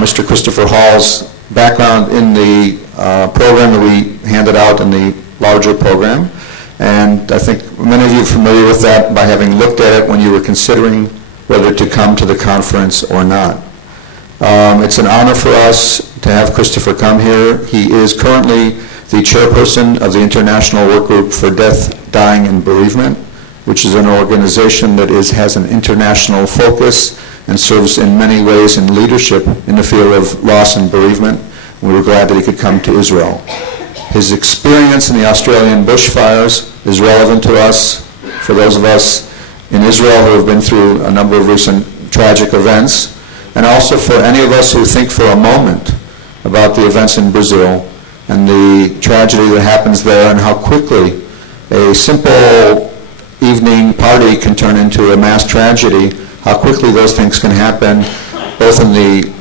Mr. Christopher Hall's background in the program that we handed out in the larger program. And I think many of you are familiar with that by having looked at it when you were considering whether to come to the conference or not. It's an honor for us to have Christopher come here. He is currently the chairperson of the International Work Group for Death, Dying, and Bereavement, which is an organization that has an international focus and serves in many ways in leadership in the field of loss and bereavement. We were glad that he could come to Israel. His experience in the Australian bushfires is relevant to us, for those of us in Israel who have been through a number of recent tragic events, and also for any of us who think for a moment about the events in Brazil and the tragedy that happens there and how quickly a simple evening party can turn into a mass tragedy, how quickly those things can happen, both in the,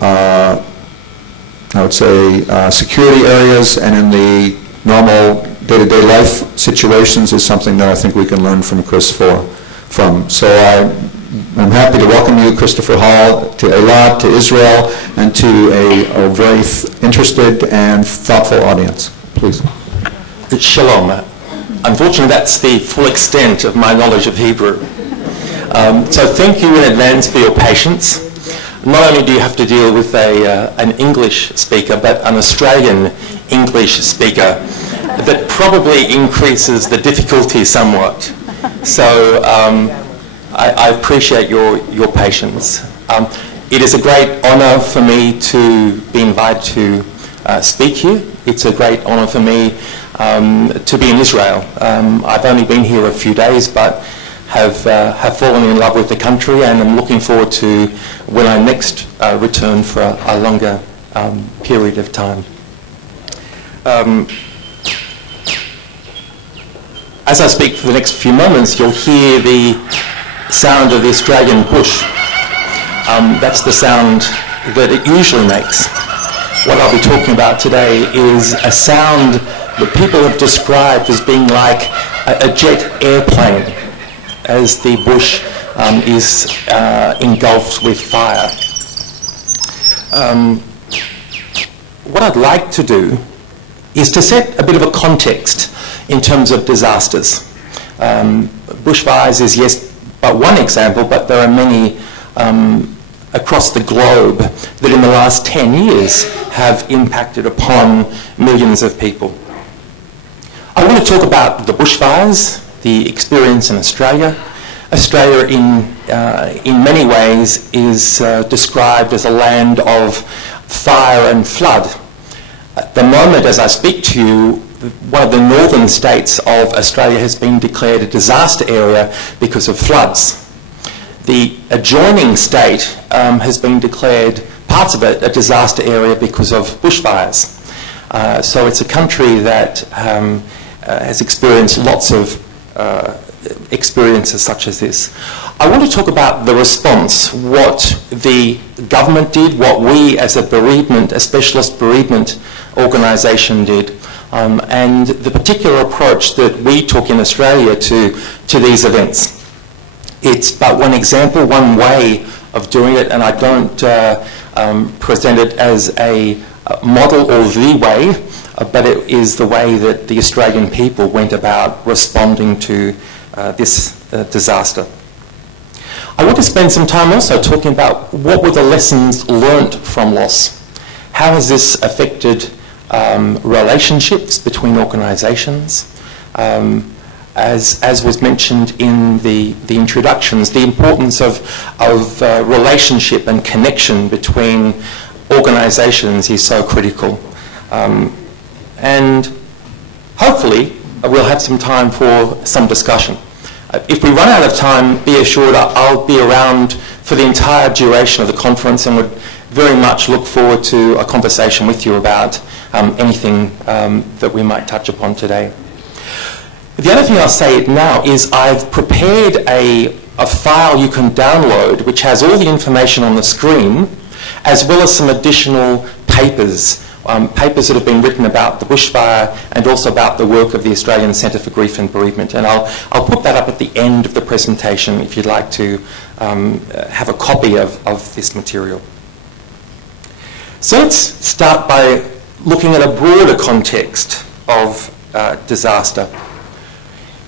I would say, security areas and in the normal day-to-day life situations, is something that I think we can learn from Chris from. So I'm happy to welcome you, Christopher Hall, to Eilat, to Israel, and to a very interested and thoughtful audience. Please. Shalom. Unfortunately, that's the full extent of my knowledge of Hebrew. So thank you in advance for your patience. Not only do you have to deal with an English speaker, but an Australian English speaker that probably increases the difficulty somewhat. So I appreciate your patience. It is a great honour for me to be invited to speak here. It's a great honour for me to be in Israel. I've only been here a few days, but have fallen in love with the country, and I'm looking forward to when I next return for a longer period of time. As I speak for the next few moments, you'll hear the sound of the Australian bush. That's the sound that it usually makes. What I'll be talking about today is a sound that people have described as being like a jet airplane as the bush is engulfed with fire. What I'd like to do is to set a bit of a context in terms of disasters. Bushfires is, yes, but one example, but there are many across the globe that in the last 10 years have impacted upon millions of people. I want to talk about the bushfires, the experience in Australia. Australia in many ways is described as a land of fire and flood. At the moment as I speak to you, one of the northern states of Australia has been declared a disaster area because of floods. The adjoining state has been declared, parts of it, a disaster area because of bushfires. So it's a country that has experienced lots of experiences such as this. I want to talk about the response, what the government did, what we as a specialist bereavement organisation did, and the particular approach that we took in Australia to these events. It's but one example, one way of doing it, and I don't present it as a model or the way, but it is the way that the Australian people went about responding to this disaster. I want to spend some time also talking about what were the lessons learnt from loss. How has this affected relationships between organisations? As was mentioned in the introductions, the importance of relationship and connection between organisations is so critical. And hopefully we'll have some time for some discussion. If we run out of time, be assured I'll be around for the entire duration of the conference and would very much look forward to a conversation with you about anything that we might touch upon today. The other thing I'll say now is I've prepared a file you can download which has all the information on the screen, as well as some additional papers, papers that have been written about the bushfire and also about the work of the Australian Centre for Grief and Bereavement. And I'll put that up at the end of the presentation if you'd like to have a copy of this material. So let's start by looking at a broader context of disaster.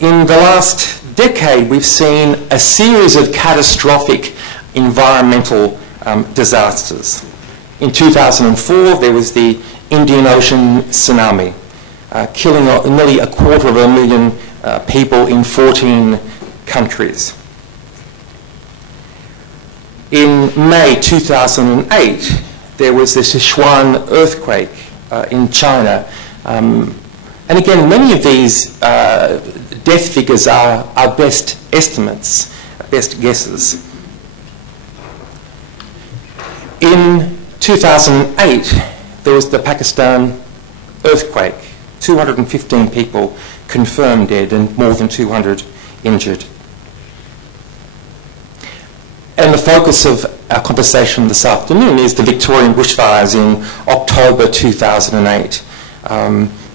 In the last decade, we've seen a series of catastrophic environmental disasters. In 2004, there was the Indian Ocean tsunami, killing nearly 250,000 people in 14 countries. In May 2008, there was the Sichuan earthquake in China. And again, many of these death figures are best estimates, best guesses. In 2008, there was the Pakistan earthquake. 215 people confirmed dead and more than 200 injured. And the focus of our conversation this afternoon is the Victorian bushfires in October 2008.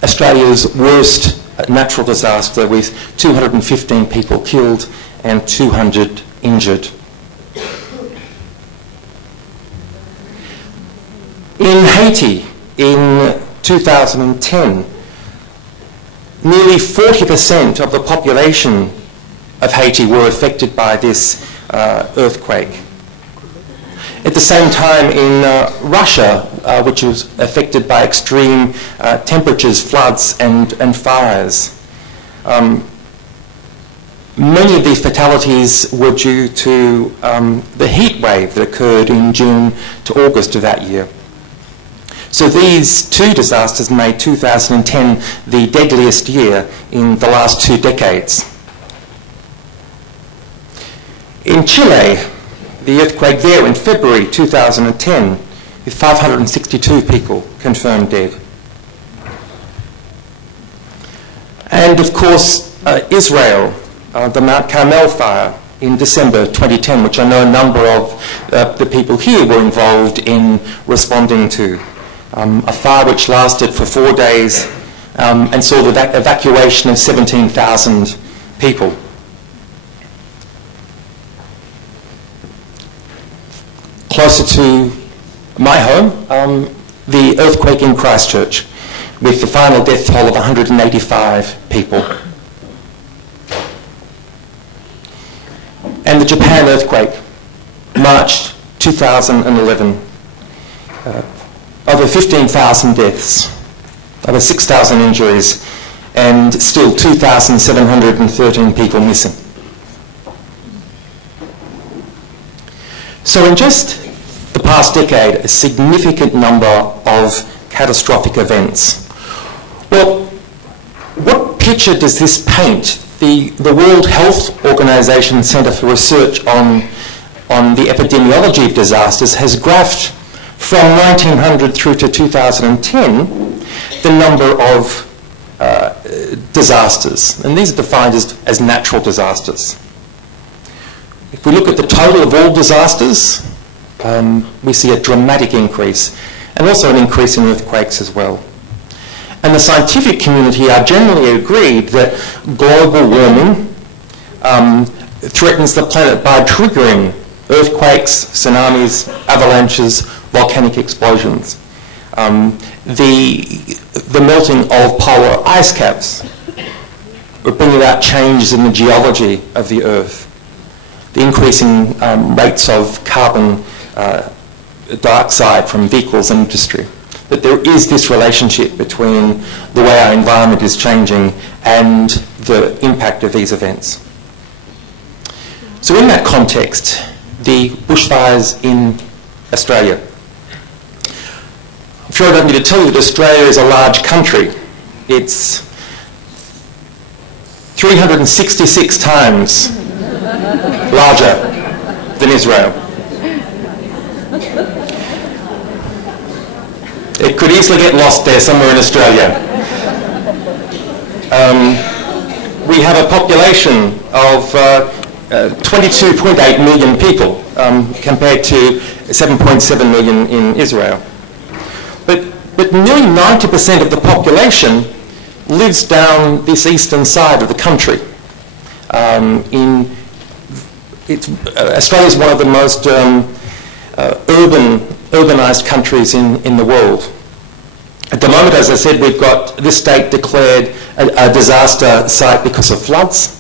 Australia's worst natural disaster, with 215 people killed and 200 injured. In Haiti, in 2010, nearly 40% of the population of Haiti were affected by this earthquake. At the same time, in Russia, which was affected by extreme temperatures, floods and fires, many of these fatalities were due to the heat wave that occurred in June to August of that year. So these two disasters made 2010 the deadliest year in the last 2 decades. In Chile, the earthquake there in February 2010, with 562 people confirmed dead. And of course, Israel, the Mount Carmel fire in December 2010, which I know a number of the people here were involved in responding to. A fire which lasted for 4 days and saw the evacuation of 17,000 people. Closer to my home, the earthquake in Christchurch, with the final death toll of 185 people. And the Japan earthquake, March 2011. Over 15,000 deaths, over 6,000 injuries, and still 2,713 people missing. So in just the past decade, a significant number of catastrophic events. Well, what picture does this paint? The World Health Organization Centre for Research on the Epidemiology of Disasters has graphed from 1900 through to 2010 the number of disasters, and these are defined as natural disasters. If we look at the total of all disasters, we see a dramatic increase, and also an increase in earthquakes as well. And the scientific community are generally agreed that global warming threatens the planet by triggering earthquakes, tsunamis, avalanches, volcanic explosions. The melting of polar ice caps will bring about changes in the geology of the Earth. The increasing rates of carbon dioxide from vehicles and industry. That there is this relationship between the way our environment is changing and the impact of these events. So in that context, the bushfires in Australia. I'm sure I don't need to tell you that Australia is a large country. It's 366 times larger than Israel. It could easily get lost there somewhere in Australia. We have a population of 22.8 million people compared to 7.7 million in Israel. But nearly 90% of the population lives down this eastern side of the country. Australia is one of the most urban urbanised countries in the world. At the moment, as I said, we've got this state declared a disaster site because of floods.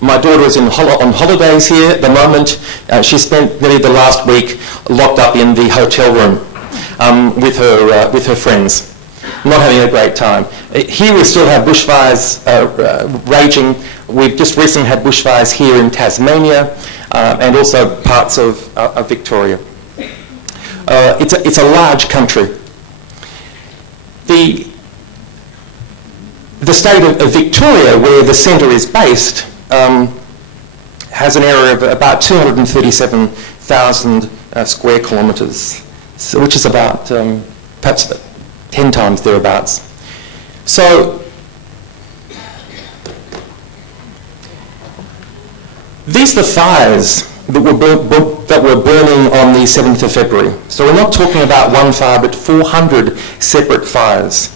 My daughter is on holidays here at the moment. She spent nearly the last week locked up in the hotel room with her friends, not having a great time. Here we still have bushfires raging. We've just recently had bushfires here in Tasmania and also parts of Victoria. It's a large country. The state of Victoria, where the centre is based, has an area of about 237,000 square kilometres, so, which is about perhaps 10 times thereabouts. So these are the fires that were burning on the 7th of February. So we're not talking about one fire, but 400 separate fires.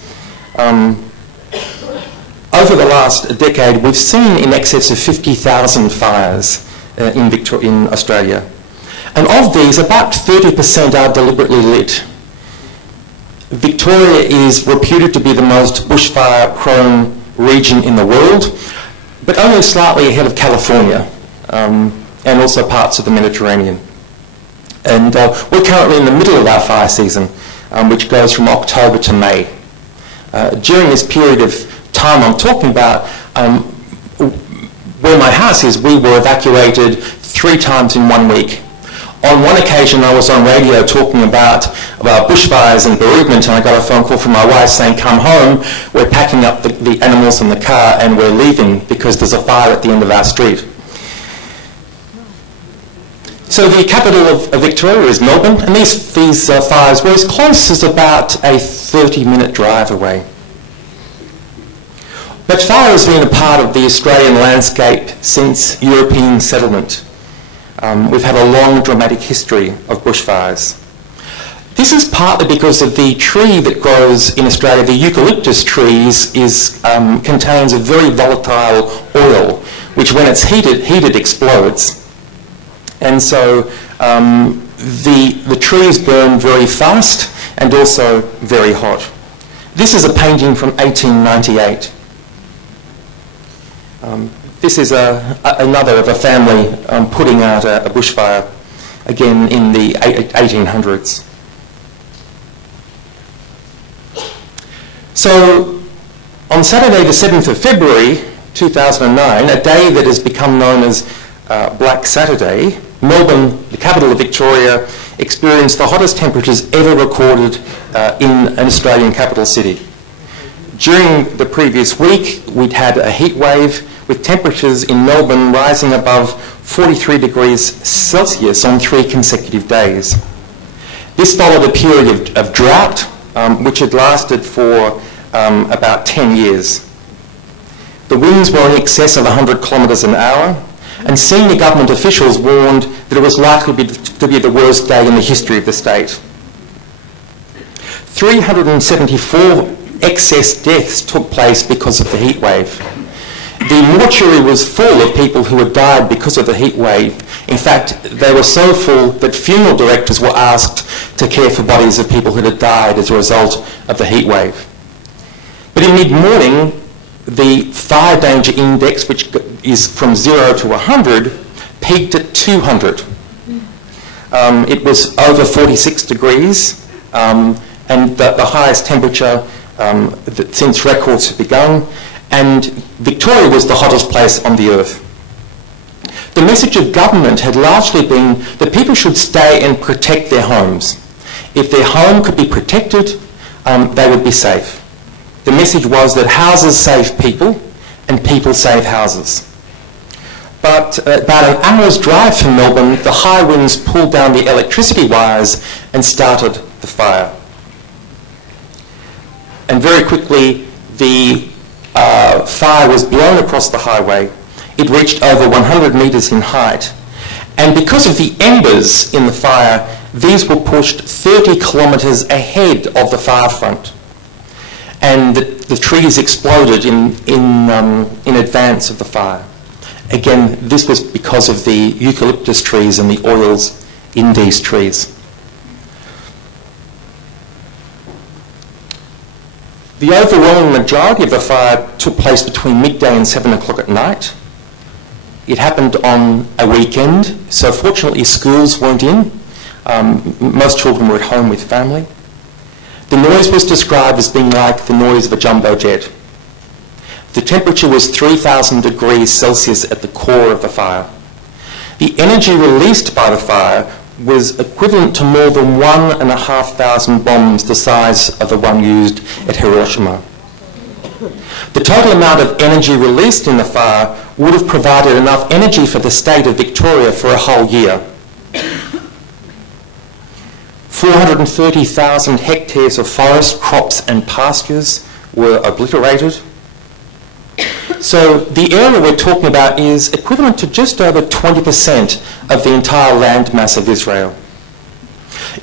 Over the last decade, we've seen in excess of 50,000 fires in Australia. And of these, about 30% are deliberately lit. Victoria is reputed to be the most bushfire-prone region in the world, but only slightly ahead of California, and also parts of the Mediterranean. And we're currently in the middle of our fire season, which goes from October to May. During this period of time I'm talking about, where my house is, we were evacuated 3 times in 1 week. On one occasion I was on radio talking about bushfires and bereavement, and I got a phone call from my wife saying, "Come home, we're packing up the animals in the car and we're leaving because there's a fire at the end of our street." So the capital of Victoria is Melbourne, and these fires were as close as about a 30-minute drive away. But fire has been a part of the Australian landscape since European settlement. We've had a long dramatic history of bushfires. This is partly because of the tree that grows in Australia, the eucalyptus trees, contains a very volatile oil, which when it's heated explodes. And so the trees burn very fast and also very hot. This is a painting from 1898. This is another of a family putting out a bushfire, again in the 1800s. So on Saturday the 7th of February 2009, a day that has become known as Black Saturday, Melbourne, the capital of Victoria, experienced the hottest temperatures ever recorded in an Australian capital city. During the previous week, we'd had a heat wave with temperatures in Melbourne rising above 43 degrees Celsius on 3 consecutive days. This followed a period of drought, which had lasted for about 10 years. The winds were in excess of 100 kilometres an hour, and senior government officials warned that it was likely to be the worst day in the history of the state. 374 excess deaths took place because of the heat wave. The mortuary was full of people who had died because of the heat wave. In fact, they were so full that funeral directors were asked to care for bodies of people who had died as a result of the heat wave. But in mid-morning, the fire danger index, which is from 0 to 100, peaked at 200. It was over 46 degrees, and the highest temperature since records have begun, and Victoria was the hottest place on the earth. The message of government had largely been that people should stay and protect their homes. If their home could be protected, they would be safe. The message was that houses save people and people save houses. But about an hour's drive from Melbourne, the high winds pulled down the electricity wires and started the fire. And very quickly, the fire was blown across the highway. It reached over 100 metres in height. And because of the embers in the fire, these were pushed 30 kilometres ahead of the fire front. And the trees exploded in advance of the fire. Again, this was because of the eucalyptus trees and the oils in these trees. The overwhelming majority of the fire took place between midday and 7 o'clock at night. It happened on a weekend, so fortunately schools weren't in. Most children were at home with family. The noise was described as being like the noise of a jumbo jet. The temperature was 3,000 degrees Celsius at the core of the fire. The energy released by the fire was equivalent to more than 1,500 bombs the size of the one used at Hiroshima. The total amount of energy released in the fire would have provided enough energy for the state of Victoria for a whole year. 430,000 hectares of forest, crops and pastures were obliterated. So the area we're talking about is equivalent to just over 20% of the entire land mass of Israel.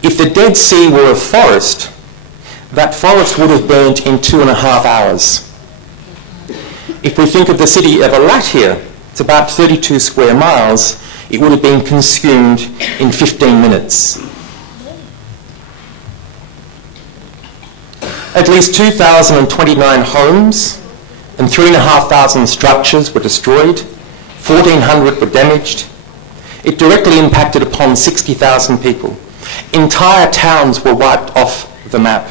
If the Dead Sea were a forest, that forest would have burnt in 2.5 hours. If we think of the city of Eilat here, it's about 32 square miles, it would have been consumed in 15 minutes. At least 2,029 homes and 3,500 structures were destroyed, 1,400 were damaged. It directly impacted upon 60,000 people. Entire towns were wiped off the map.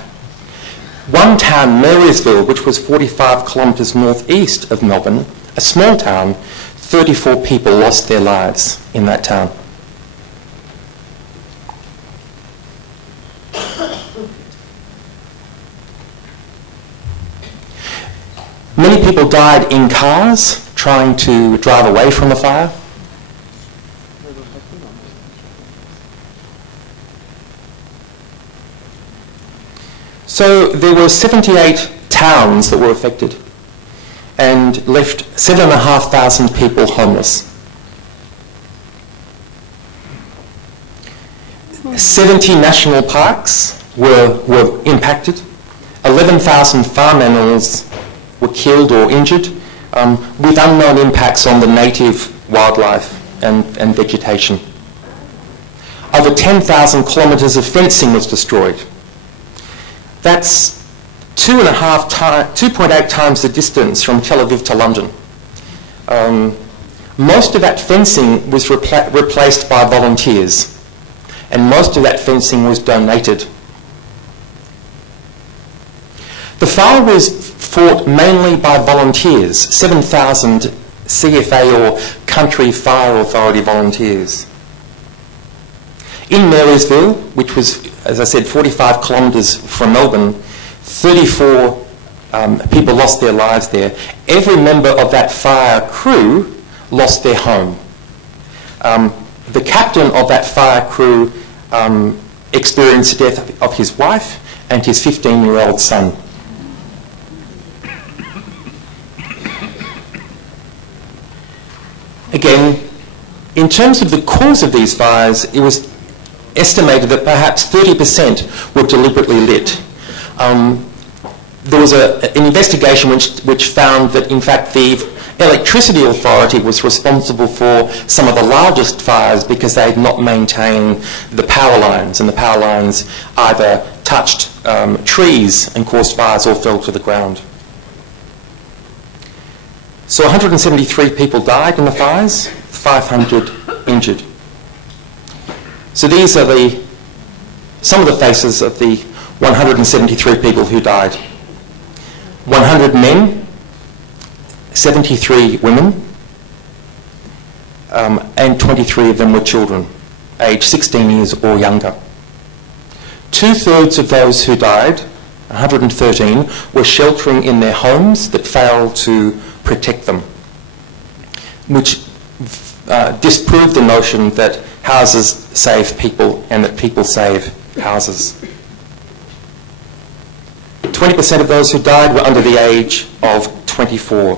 One town, Marysville, which was 45 kilometres northeast of Melbourne, a small town, 34 people lost their lives in that town. Many people died in cars trying to drive away from the fire. So there were 78 towns that were affected and left 7,500 people homeless. 70 national parks were impacted. 11,000 farm animals were killed or injured, with unknown impacts on the native wildlife and vegetation. Over 10,000 kilometres of fencing was destroyed. That's 2.8 times the distance from Tel Aviv to London. Most of that fencing was replaced by volunteers, and most of that fencing was donated. The fire was fought mainly by volunteers, 7,000 CFA or Country Fire Authority volunteers. In Marysville, which was, as I said, 45 kilometres from Melbourne, 34 people lost their lives there. Every member of that fire crew lost their home. The captain of that fire crew experienced the death of his wife and his 15-year-old son. Again, in terms of the cause of these fires, it was estimated that perhaps 30% were deliberately lit. There was an investigation which found that, in fact, the Electricity Authority was responsible for some of the largest fires because they had not maintained the power lines, and the power lines either touched trees and caused fires or fell to the ground. So 173 people died in the fires, 500 injured. So these are some of the faces of the 173 people who died. 100 men, 73 women, and 23 of them were children, aged 16 years or younger. 2/3 of those who died, 113, were sheltering in their homes that failed to protect them, which disproved the notion that houses save people and that people save houses. 20% of those who died were under the age of 24.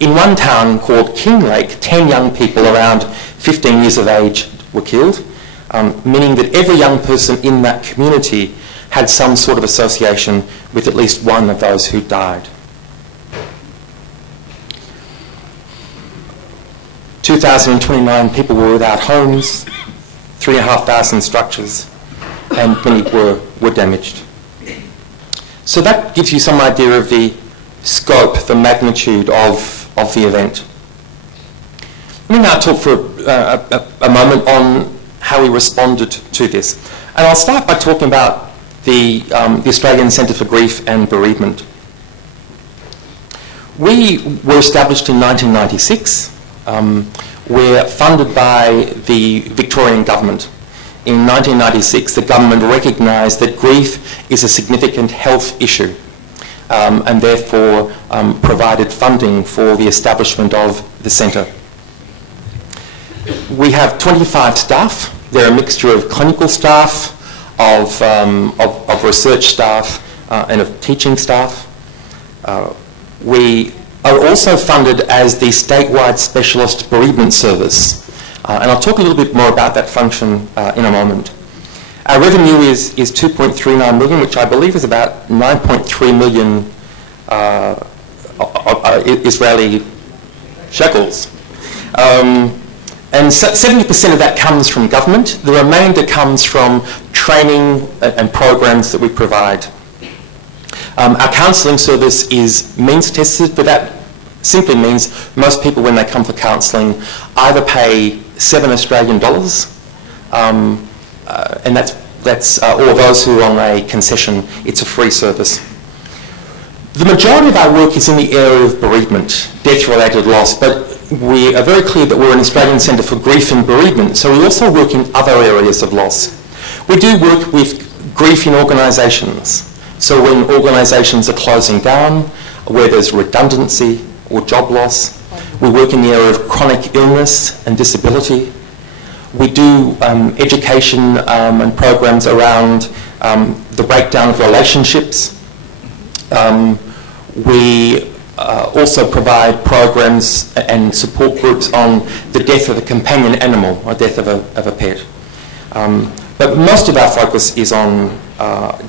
In one town called Kinglake, 10 young people around 15 years of age were killed, meaning that every young person in that community had some sort of association with at least one of those who died. 2,029 people were without homes, 3,500 structures, and many were damaged. So that gives you some idea of the scope, the magnitude of the event. Let me now talk for a moment on how we responded to this. And I'll start by talking about the Australian Centre for Grief and Bereavement. We were established in 1996. We're funded by the Victorian government. In 1996, the government recognised that grief is a significant health issue and therefore provided funding for the establishment of the centre. We have 25 staff. They're a mixture of clinical staff, of research staff and of teaching staff. We are also funded as the statewide specialist bereavement service. And I'll talk a little bit more about that function in a moment. Our revenue is 2.39 million, which I believe is about 9.3 million Israeli shekels. And 70% of that comes from government. The remainder comes from training and programs that we provide. Our counselling service is means tested, but that simply means most people, when they come for counselling, either pay $7 Australian, and that's or those who are on a concession, it's a free service. The majority of our work is in the area of bereavement, death-related loss, but we are very clear that we're an Australian Centre for Grief and Bereavement, so we also work in other areas of loss. We do work with grief in organisations. So when organisations are closing down, where there's redundancy or job loss, we work in the area of chronic illness and disability. We do education and programs around the breakdown of relationships. We also provide programs and support groups on the death of a companion animal or death of a pet. But most of our focus is on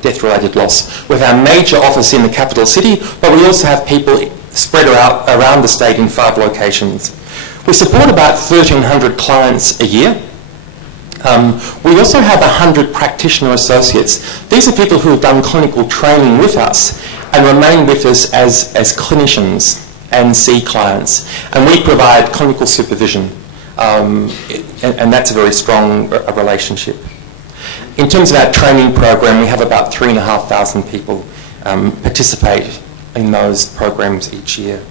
death-related loss, with our major office in the capital city, but we also have people spread out around the state in 5 locations. We support about 1,300 clients a year. We also have 100 practitioner associates. These are people who have done clinical training with us and remain with us as clinicians and see clients. And we provide clinical supervision, and that's a very strong relationship. In terms of our training program, we have about 3,500 people participate in those programs each year.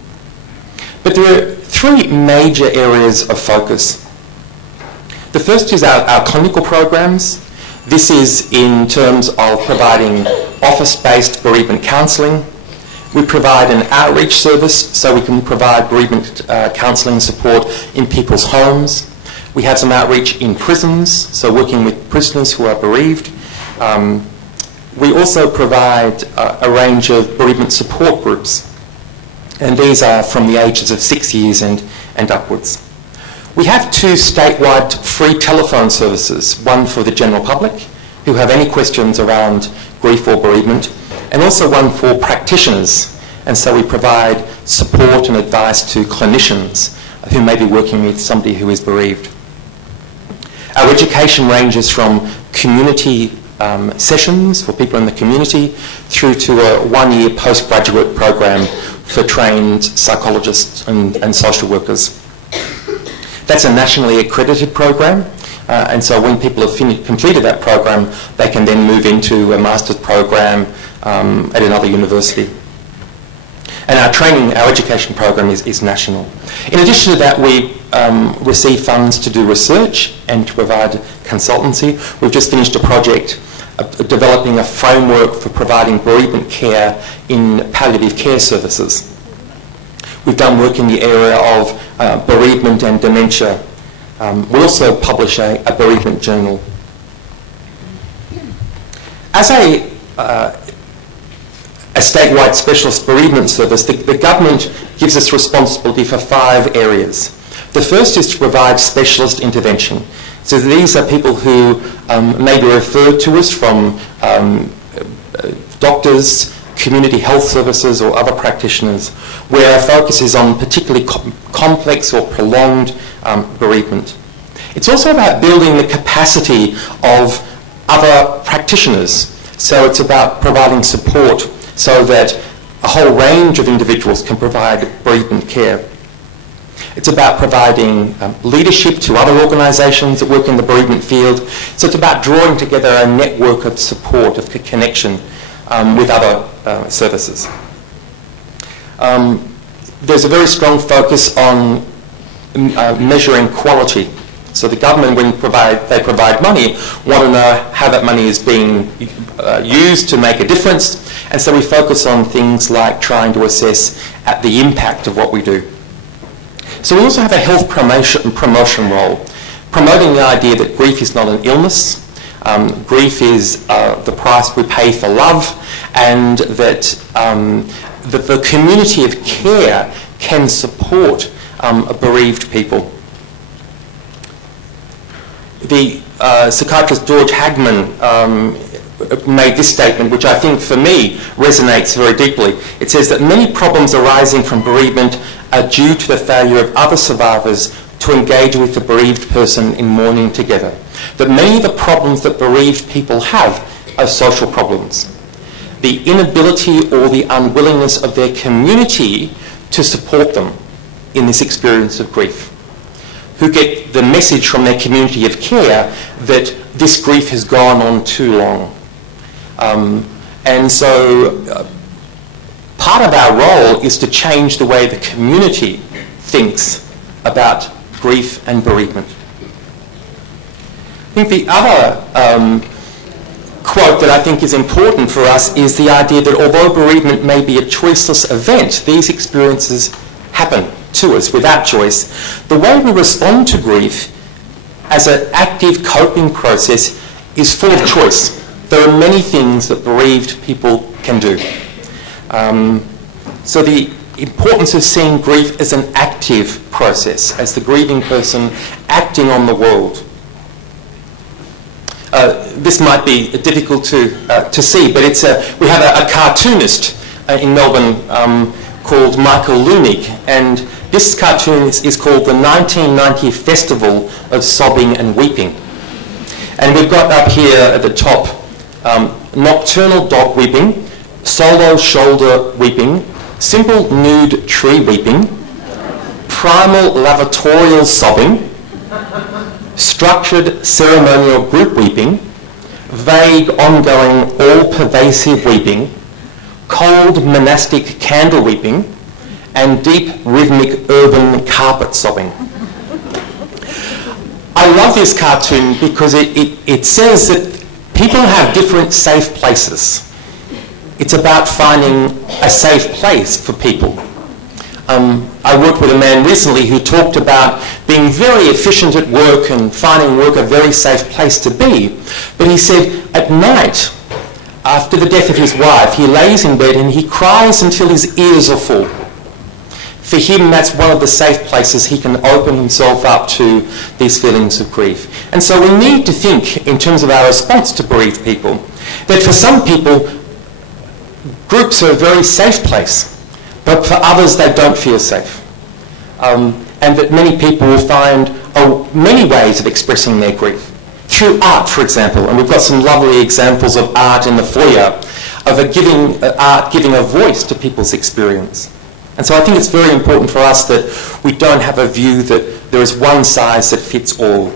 But there are 3 major areas of focus. The first is our clinical programs. This is in terms of providing office-based bereavement counselling. We provide an outreach service, so we can provide bereavement counselling support in people's homes. We have some outreach in prisons, so working with prisoners who are bereaved. We also provide a range of bereavement support groups, and these are from the ages of 6 years and upwards. We have 2 statewide free telephone services, one for the general public who have any questions around grief or bereavement, and also one for practitioners. And so we provide support and advice to clinicians who may be working with somebody who is bereaved. Our education ranges from community sessions for people in the community through to a 1-year postgraduate program for trained psychologists and social workers. That's a nationally accredited program, and so when people have completed that program, they can then move into a master's program at another university. And our education program is national. In addition to that, we receive funds to do research and to provide consultancy. We've just finished a project developing a framework for providing bereavement care in palliative care services. We've done work in the area of bereavement and dementia. We also publish a bereavement journal. As a statewide specialist bereavement service, the government gives us responsibility for 5 areas. The first is to provide specialist intervention. So these are people who may be referred to us from doctors, community health services or other practitioners, where our focus is on particularly complex or prolonged bereavement. It's also about building the capacity of other practitioners. So it's about providing support so that a whole range of individuals can provide bereavement care. It's about providing leadership to other organisations that work in the bereavement field. So it's about drawing together a network of support, of connection with other services. There's a very strong focus on measuring quality. So the government, when they provide money, want to know how that money is being used to make a difference. And so we focus on things like trying to assess the impact of what we do. So we also have a health promotion role, promoting the idea that grief is not an illness. Grief is the price we pay for love, and that the community of care can support bereaved people. The psychiatrist George Hagman made this statement, which I think for me resonates very deeply. It says that many problems arising from bereavement are due to the failure of other survivors to engage with the bereaved person in mourning together. That many of the problems that bereaved people have are social problems. The inability or the unwillingness of their community to support them in this experience of grief, who get the message from their community of care that this grief has gone on too long. And so part of our role is to change the way the community thinks about grief and bereavement. I think the other quote that I think is important for us is the idea that although bereavement may be a choiceless event, these experiences happen to us without choice. The way we respond to grief as an active coping process is full of choice. There are many things that bereaved people can do. So the importance of seeing grief as an active process, as the grieving person acting on the world. This might be difficult to see, but we have a cartoonist in Melbourne called Michael Lunig, and this cartoon is called the 1990 Festival of Sobbing and Weeping. And we've got up here at the top nocturnal dog weeping, solo shoulder weeping, simple nude tree weeping, primal lavatorial sobbing, structured ceremonial group weeping, vague ongoing all-pervasive weeping, cold monastic candle weeping, and deep rhythmic urban carpet sobbing. I love this cartoon because it says that people have different safe places. It's about finding a safe place for people. I worked with a man recently who talked about being very efficient at work and finding work a very safe place to be. But he said at night, after the death of his wife, he lays in bed and he cries until his ears are full. For him, that's one of the safe places he can open himself up to these feelings of grief. And so we need to think, in terms of our response to bereaved people, that for some people, groups are a very safe place, but for others they don't feel safe. And that many people will find many ways of expressing their grief. Through art, for example, and we've got some lovely examples of art in the foyer, of art giving a voice to people's experience. And so I think it's very important for us that we don't have a view that there is one size that fits all.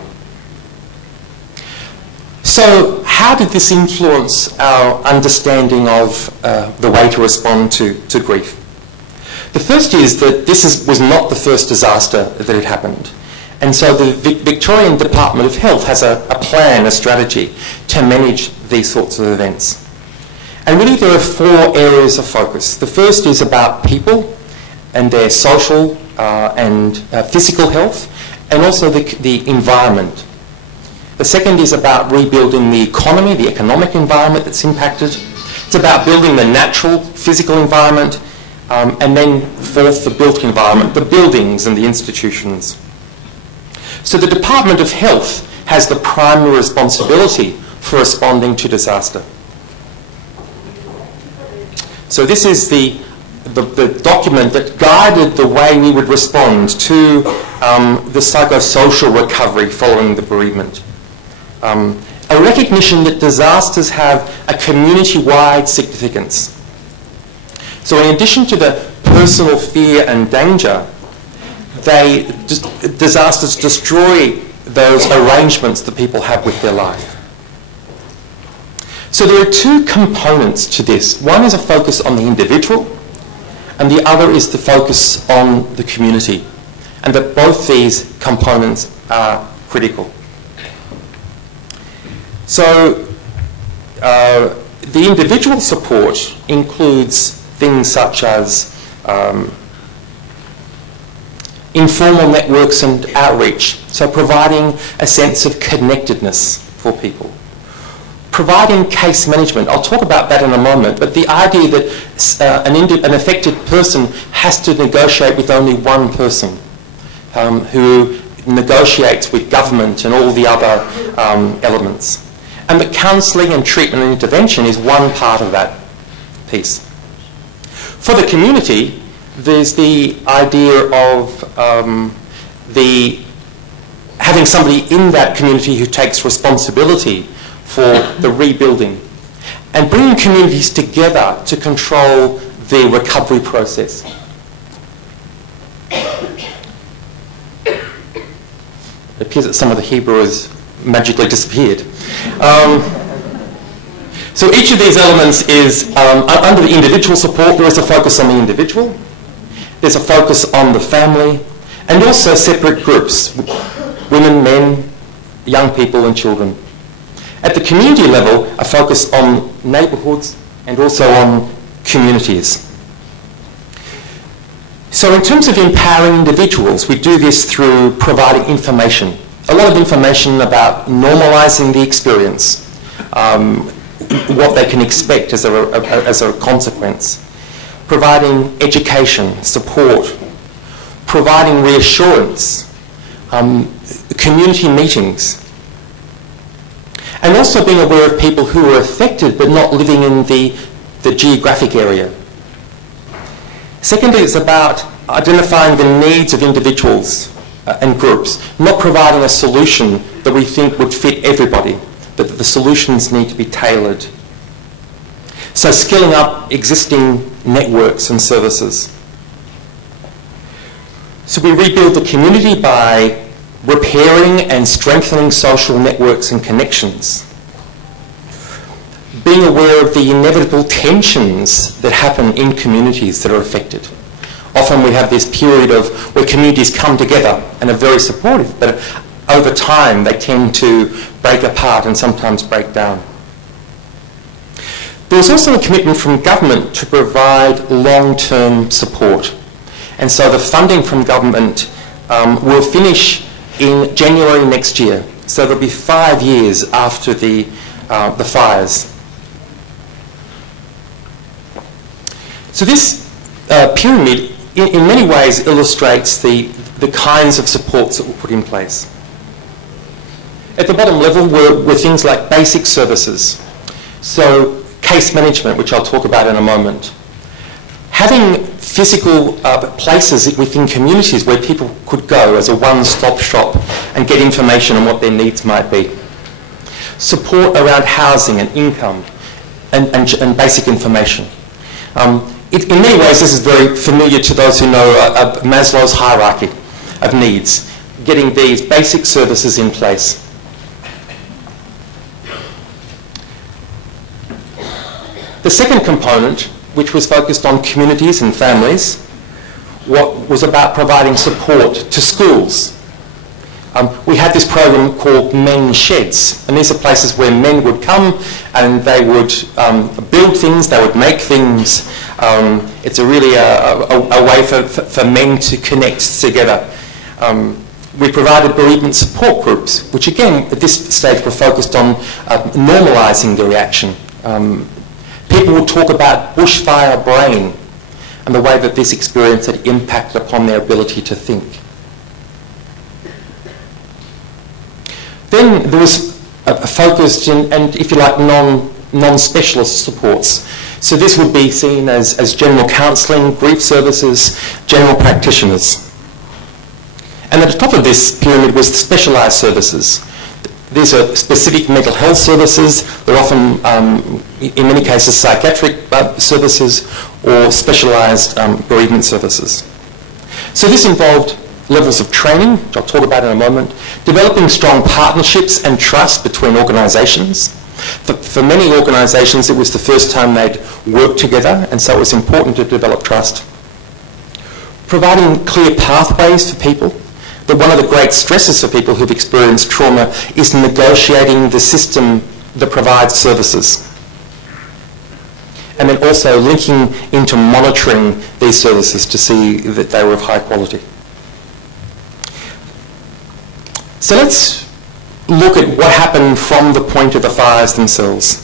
So how did this influence our understanding of the way to respond to grief? The first is that this was not the first disaster that had happened. And so the Victorian Department of Health has a plan, a strategy to manage these sorts of events. And really there are 4 areas of focus. The first is about people and their social and physical health, and also the environment. The second is about rebuilding the economy, the economic environment that's impacted. It's about building the natural physical environment, and then fourth, the built environment, the buildings and the institutions. So the Department of Health has the primary responsibility for responding to disaster. So this is the document that guided the way we would respond to the psychosocial recovery following the bereavement. A recognition that disasters have a community-wide significance. So in addition to the personal fear and danger, disasters destroy those arrangements that people have with their life. So there are two components to this. One is a focus on the individual, and the other is the focus on the community, and that both these components are critical. So the individual support includes things such as informal networks and outreach, so providing a sense of connectedness for people. Providing case management, I'll talk about that in a moment, but the idea that an affected person has to negotiate with only one person who negotiates with government and all the other elements. And that counselling and treatment and intervention is one part of that piece. For the community, there's the idea of having somebody in that community who takes responsibility for the rebuilding and bringing communities together to control the recovery process. It appears that some of the Hebrew has magically disappeared. So each of these elements is, under the individual support, there is a focus on the individual, there's a focus on the family, and also separate groups, women, men, young people and children. At the community level, a focus on neighbourhoods and also on communities. So in terms of empowering individuals, we do this through providing information. A lot of information about normalising the experience, what they can expect as a consequence. Providing education, support, providing reassurance, community meetings, and also being aware of people who are affected but not living in the geographic area. Secondly, it's about identifying the needs of individuals and groups, not providing a solution that we think would fit everybody, but that the solutions need to be tailored. So skilling up existing networks and services. So we rebuild the community by repairing and strengthening social networks and connections. Being aware of the inevitable tensions that happen in communities that are affected. Often we have this period of where communities come together and are very supportive, but over time they tend to break apart and sometimes break down. There's also a commitment from government to provide long-term support. And so the funding from government will finish in January next year. So there'll be 5 years after the fires. So this pyramid in many ways illustrates the kinds of supports that were put in place. At the bottom level were things like basic services. So case management, which I'll talk about in a moment. Having physical places within communities where people could go as a one-stop shop and get information on what their needs might be. Support around housing and income and basic information. In many ways, this is very familiar to those who know Maslow's hierarchy of needs, getting these basic services in place. The second component, which was focused on communities and families, was about providing support to schools. We had this program called Men's Sheds, and these are places where men would come and they would build things, they would make things. It's really a way for men to connect together. We provided bereavement support groups, which again at this stage were focused on normalising the reaction. People would talk about bushfire brain and the way that this experience had impacted upon their ability to think. Then there was a focused and if you like, non-specialist supports. So this would be seen as general counselling, grief services, general practitioners. And at the top of this pyramid was specialised services. These are specific mental health services. They're often, in many cases, psychiatric services or specialised bereavement services. So this involved levels of training, which I'll talk about in a moment, developing strong partnerships and trust between organisations. For many organisations, it was the first time they'd worked together, and so it was important to develop trust. Providing clear pathways for people. But one of the great stresses for people who've experienced trauma is negotiating the system that provides services. And then also linking into monitoring these services to see that they were of high quality. So let's look at what happened from the point of the fires themselves.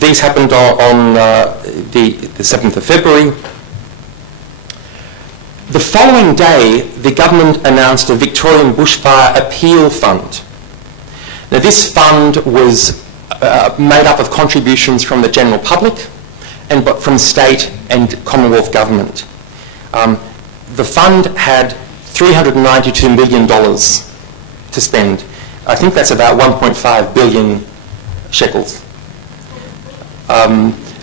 These happened on the 7th of February. The following day, the government announced a Victorian Bushfire Appeal Fund. Now, this fund was made up of contributions from the general public and from state and Commonwealth government. The fund had $392 million to spend. I think that's about 1.5 billion shekels.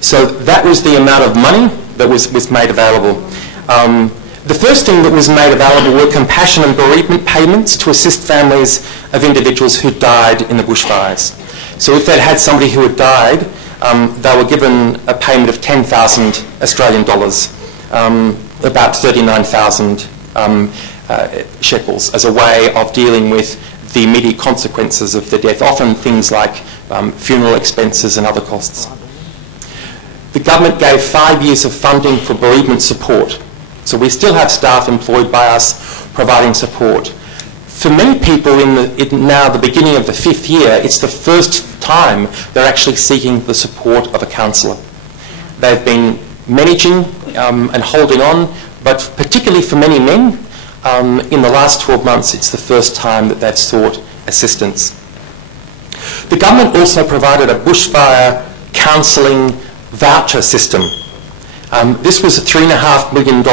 So that was the amount of money that was made available. The first thing that was made available were compassion and bereavement payments to assist families of individuals who died in the bushfires. So if they'd had somebody who had died, they were given a payment of 10,000 Australian dollars, about 39,000 shekels, as a way of dealing with the immediate consequences of the death, often things like funeral expenses and other costs. The government gave 5 years of funding for bereavement support. So we still have staff employed by us providing support. For many people now the beginning of the 5th year, it's the first time they're actually seeking the support of a counsellor. They've been managing and holding on, but particularly for many men, in the last 12 months, it's the first time that they've sought assistance. The government also provided a bushfire counselling voucher system. This was $3.5 million,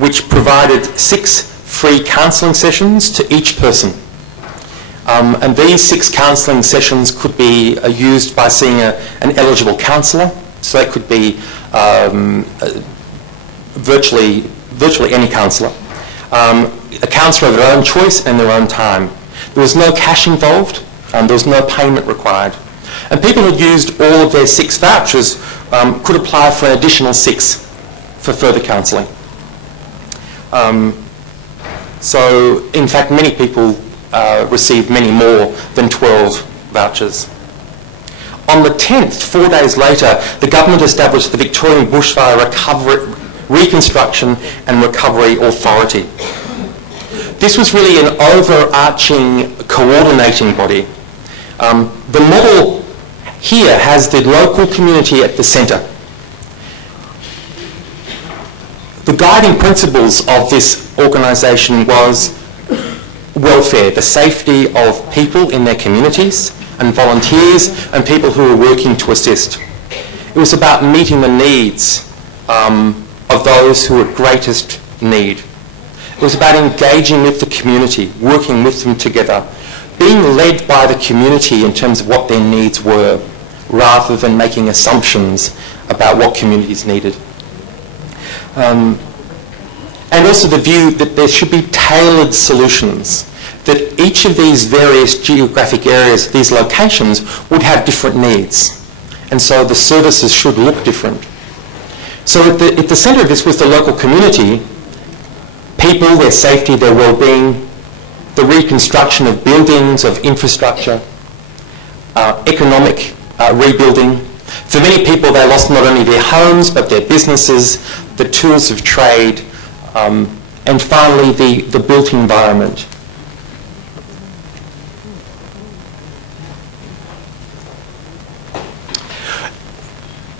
which provided 6 free counselling sessions to each person. And these 6 counselling sessions could be used by seeing an eligible counsellor. So it could be virtually any counsellor. A counsellor of their own choice and their own time. There was no cash involved, there was no payment required. And people who used all of their 6 vouchers could apply for an additional 6 for further counselling. So, in fact, many people received many more than 12 vouchers. On the 10th, 4 days later, the government established the Victorian Bushfire Reconstruction and Recovery Authority. This was really an overarching coordinating body. The model here has the local community at the centre. The guiding principles of this organisation was welfare, the safety of people in their communities and volunteers and people who were working to assist. It was about meeting the needs of those who were greatest need. It was about engaging with the community, working with them together, being led by the community in terms of what their needs were, rather than making assumptions about what communities needed. And also the view that there should be tailored solutions, that each of these various geographic areas, these locations, would have different needs. And so the services should look different. So at the centre of this was the local community, people, their safety, their well-being, the reconstruction of buildings, of infrastructure, economic rebuilding. For many people, they lost not only their homes, but their businesses, the tools of trade, and finally the built environment.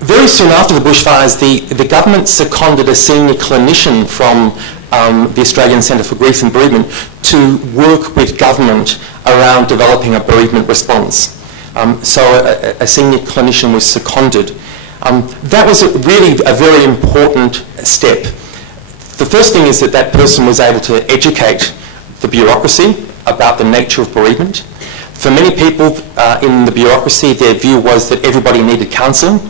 Very soon after the bushfires, the government seconded a senior clinician from the Australian Centre for Grief and Bereavement to work with government around developing a bereavement response. So a senior clinician was seconded. That was really a very important step. The first thing is that person was able to educate the bureaucracy about the nature of bereavement. For many people in the bureaucracy, their view was that everybody needed counselling,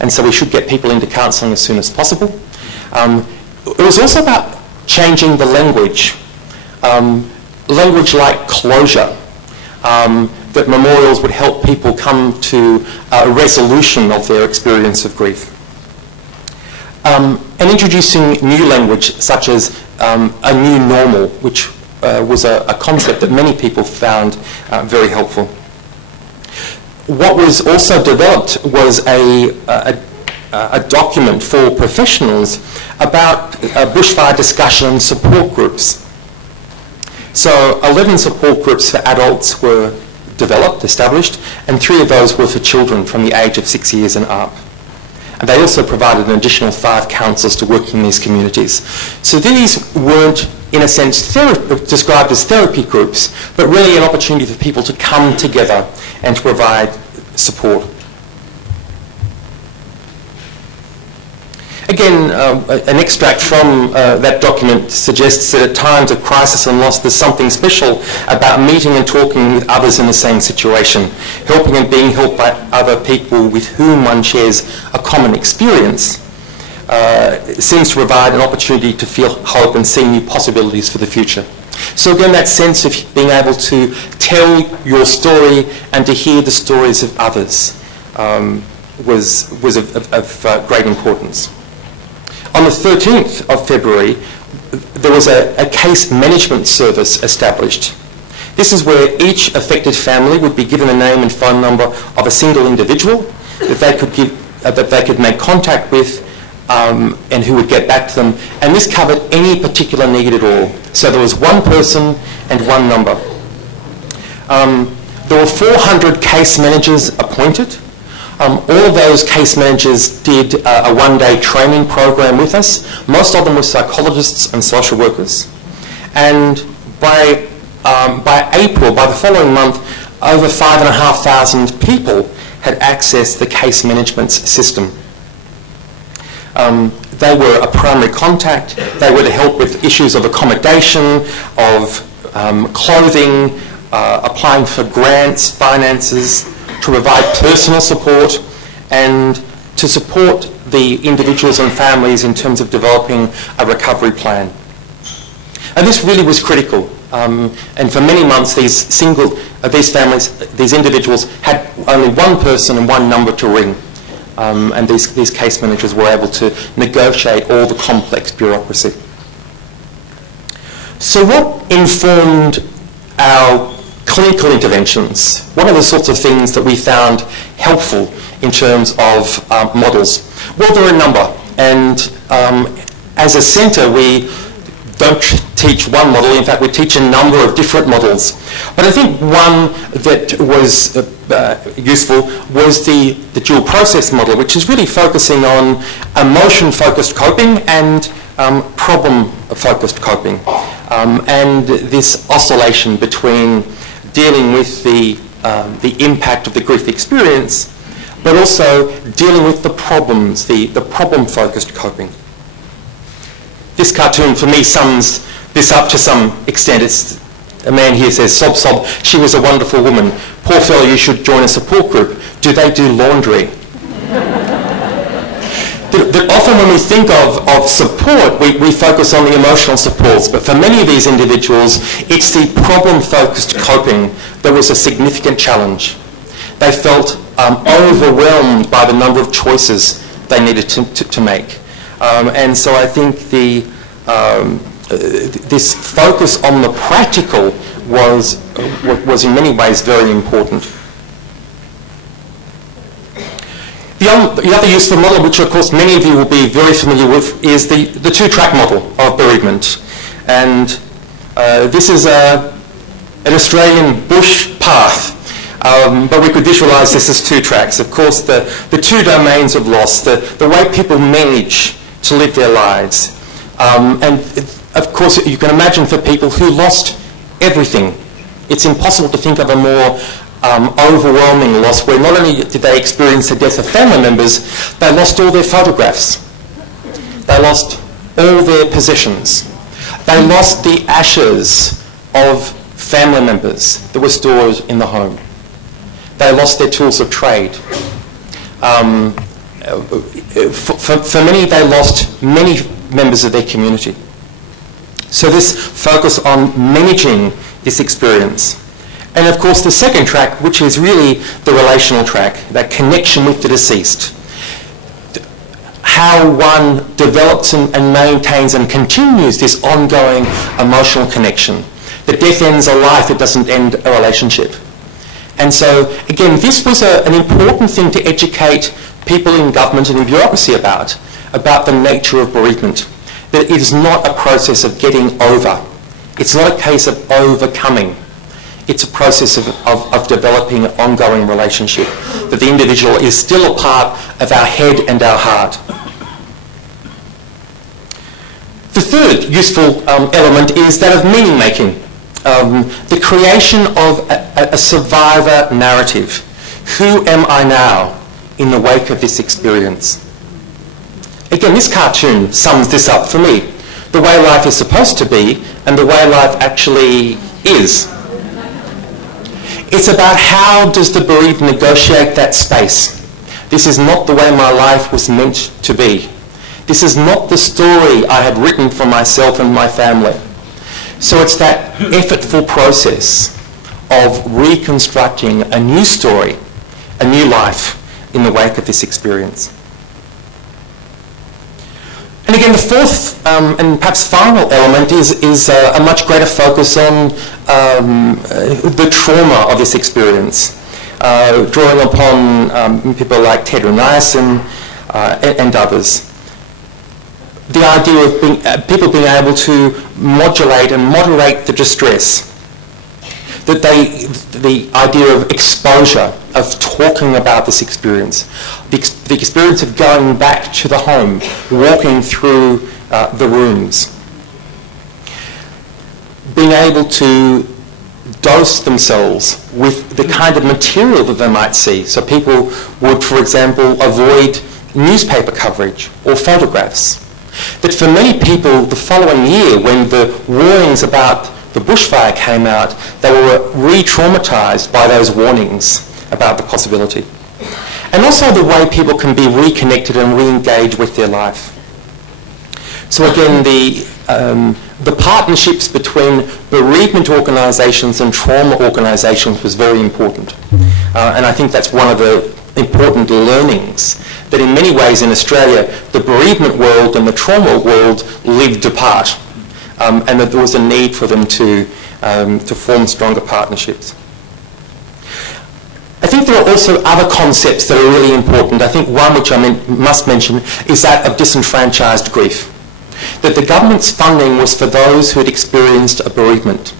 and so we should get people into counselling as soon as possible. It was also about changing the language. Language like closure, that memorials would help people come to a resolution of their experience of grief. And introducing new language such as a new normal, which was a concept that many people found very helpful. What was also developed was a document for professionals about bushfire discussion and support groups. So 11 support groups for adults were developed, established, and 3 of those were for children from the age of 6 years and up. And they also provided an additional 5 counsellors to work in these communities. So these weren't, in a sense, described as therapy groups, but really an opportunity for people to come together and to provide support. Again, an extract from that document suggests that at times of crisis and loss there's something special about meeting and talking with others in the same situation. Helping and being helped by other people with whom one shares a common experience seems to provide an opportunity to feel hope and see new possibilities for the future. So again, that sense of being able to tell your story and to hear the stories of others was of great importance. On the 13th of February, there was a case management service established. This is where each affected family would be given a name and phone number of a single individual that they could make contact with and who would get back to them. And this covered any particular need at all. So there was one person and one number. There were 400 case managers appointed. All of those case managers did a one-day training program with us. Most of them were psychologists and social workers. And by April, by the following month, over 5,500 people had accessed the case management system. They were a primary contact. They were to help with issues of accommodation, of clothing, applying for grants, finances, to provide personal support, and to support the individuals and families in terms of developing a recovery plan. And this really was critical. And for many months, these families, these individuals had only one person and one number to ring. And these case managers were able to negotiate all the complex bureaucracy. So what informed our clinical interventions? What are the sorts of things that we found helpful in terms of models? Well, there are a number. And as a centre, we don't teach one model. In fact, we teach a number of different models. But I think one that was useful was the dual process model, which is really focusing on emotion-focused coping and problem-focused coping. And this oscillation between dealing with the impact of the grief experience, but also dealing with the problems, the problem-focused coping. This cartoon, for me, sums this up to some extent. It's a man here says, sob, sob, she was a wonderful woman. Poor fellow, you should join a support group. Do they do laundry? That often when we think of support, we focus on the emotional supports, but for many of these individuals, it's the problem-focused coping that was a significant challenge. They felt overwhelmed by the number of choices they needed to make. And so I think this focus on the practical was in many ways very important. The other useful model, which of course many of you will be very familiar with, is the two-track model of bereavement. And this is an Australian bush path, but we could visualise this as 2 tracks. Of course, the 2 domains of loss, the way people manage to live their lives. And of course, you can imagine for people who lost everything, it's impossible to think of a more overwhelming loss where not only did they experience the death of family members, they lost all their photographs. They lost all their possessions. They lost the ashes of family members that were stored in the home. They lost their tools of trade. For many, they lost many members of their community. So this focus on managing this experience. And of course the second track, which is really the relational track, that connection with the deceased. How one develops and maintains and continues this ongoing emotional connection. The death ends a life, it doesn't end a relationship. And so, again, this was an important thing to educate people in government and in bureaucracy about the nature of bereavement. That it is not a process of getting over. It's not a case of overcoming. It's a process of developing an ongoing relationship, that the individual is still a part of our head and our heart. The third useful element is that of meaning making. The creation of a survivor narrative. Who am I now in the wake of this experience? Again, this cartoon sums this up for me. The way life is supposed to be and the way life actually is. It's about how does the bereaved negotiate that space. This is not the way my life was meant to be. This is not the story I had written for myself and my family. So it's that effortful process of reconstructing a new story, a new life in the wake of this experience. And again, the fourth and perhaps final element is a much greater focus on the trauma of this experience, drawing upon people like Ted Ryerson and others. The idea of people being able to modulate and moderate the distress. That the idea of exposure, of talking about this experience, the experience of going back to the home, walking through the rooms. Being able to dose themselves with the kind of material that they might see. So people would, for example, avoid newspaper coverage or photographs. That for many people the following year, when the warnings about the bushfire came out, they were re-traumatised by those warnings about the possibility. And also the way people can be reconnected and re-engaged with their life. So again, the partnerships between bereavement organisations and trauma organisations was very important. And I think that's one of the important learnings, that in many ways in Australia, the bereavement world and the trauma world lived apart, and that there was a need for them to form stronger partnerships. I think there are also other concepts that are really important. I think one which I must mention is that of disenfranchised grief. That the government's funding was for those who had experienced a bereavement.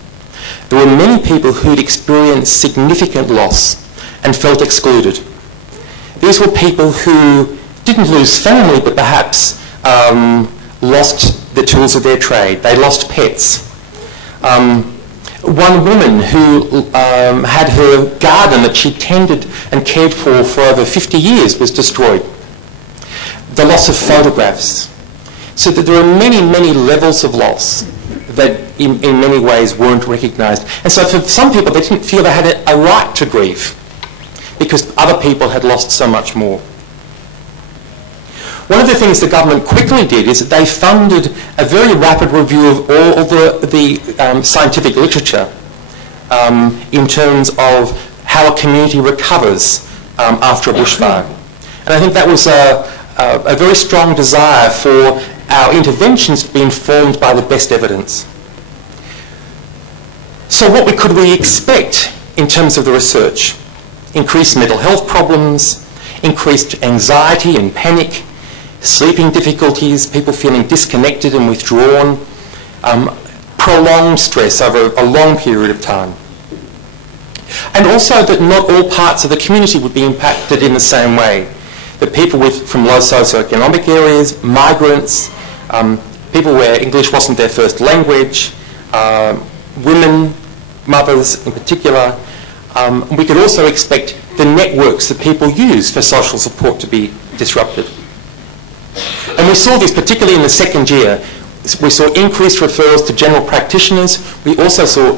There were many people who had experienced significant loss and felt excluded. These were people who didn't lose family, but perhaps lost the tools of their trade. They lost pets. One woman who had her garden that she tended and cared for over 50 years was destroyed. The loss of photographs. So that there are many, many levels of loss that in many ways weren't recognised. And so for some people, they didn't feel they had a right to grieve because other people had lost so much more. One of the things the government quickly did is that they funded a very rapid review of all the scientific literature in terms of how a community recovers after a bushfire. And I think that was a very strong desire for our interventions to be informed by the best evidence. So what could we expect in terms of the research? Increased mental health problems, increased anxiety and panic, sleeping difficulties, people feeling disconnected and withdrawn, prolonged stress over a long period of time. And also that not all parts of the community would be impacted in the same way. That people from low socioeconomic areas, migrants, people where English wasn't their first language, women, mothers in particular. We could also expect the networks that people use for social support to be disrupted. And we saw this particularly in the second year We saw increased referrals to general practitioners. We also saw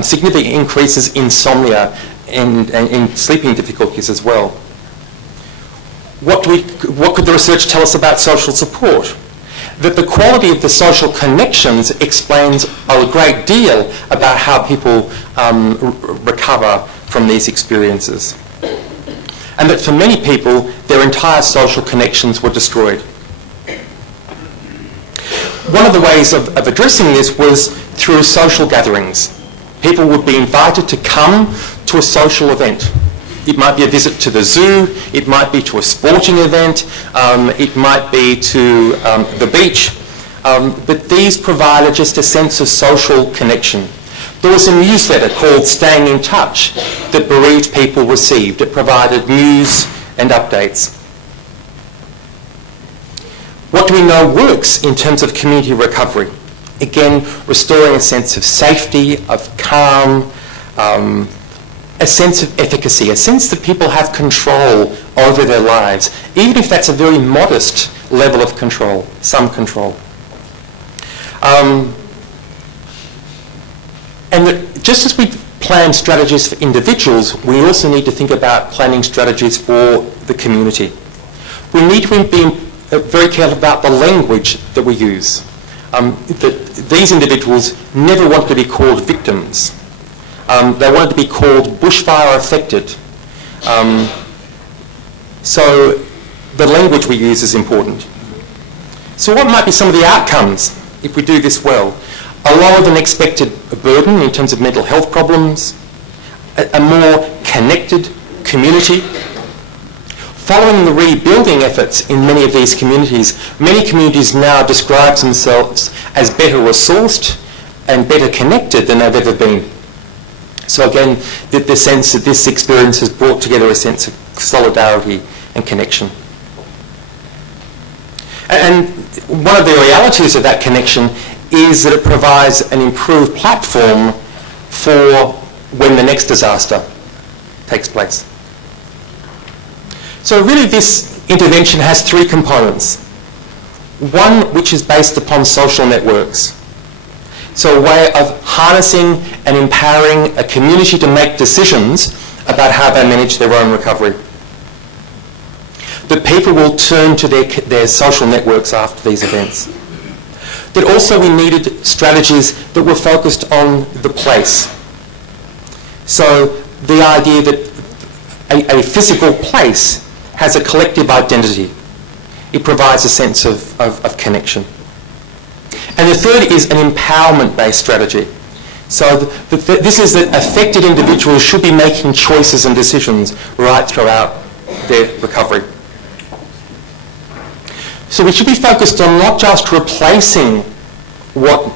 significant increases in insomnia and in sleeping difficulties as well. What could the research tell us about social support? That the quality of the social connections explains a great deal about how people recover from these experiences. And that for many people, their entire social connections were destroyed. One of the ways of addressing this was through social gatherings. People would be invited to come to a social event. It might be a visit to the zoo, it might be to a sporting event, it might be to the beach, but these provided just a sense of social connection. There was a newsletter called Staying in Touch that bereaved people received. It provided news and updates. What do we know works in terms of community recovery? Again, restoring a sense of safety, of calm, a sense of efficacy, a sense that people have control over their lives, even if that's a very modest level of control, some control. And that just as we plan strategies for individuals, we also need to think about planning strategies for the community. We need to be very careful about the language that we use. These individuals never wanted to be called victims. They wanted to be called bushfire affected. So the language we use is important. So what might be some of the outcomes if we do this well? A lower than expected burden in terms of mental health problems, a more connected community. Following the rebuilding efforts in many of these communities, many communities now describe themselves as better resourced and better connected than they've ever been. So again, the sense that this experience has brought together a sense of solidarity and connection. And one of the realities of that connection is that it provides an improved platform for when the next disaster takes place. So really this intervention has three components. One which is based upon social networks. So a way of harnessing and empowering a community to make decisions about how they manage their own recovery. That people will turn to their social networks after these events. That also we needed strategies that were focused on the place. So the idea that a physical place has a collective identity. It provides a sense of connection. And the third is an empowerment-based strategy. So this is that affected individuals should be making choices and decisions right throughout their recovery. So we should be focused on not just replacing what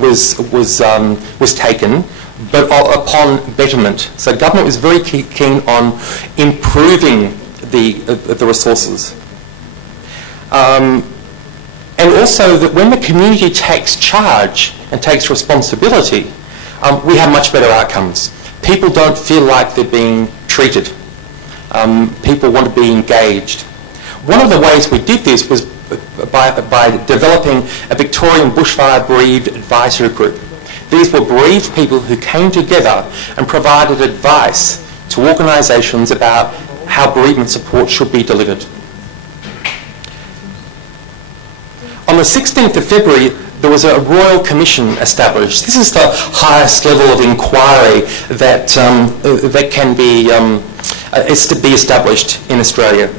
was taken, but upon betterment. So government was very keen on improving the resources. And also that when the community takes charge and takes responsibility, we have much better outcomes. People don't feel like they're being treated. People want to be engaged. One of the ways we did this was by developing a Victorian bushfire bereaved advisory group. These were bereaved people who came together and provided advice to organisations about how bereavement support should be delivered. On the 16th of February, there was a Royal Commission established. This is the highest level of inquiry that can be is to be established in Australia.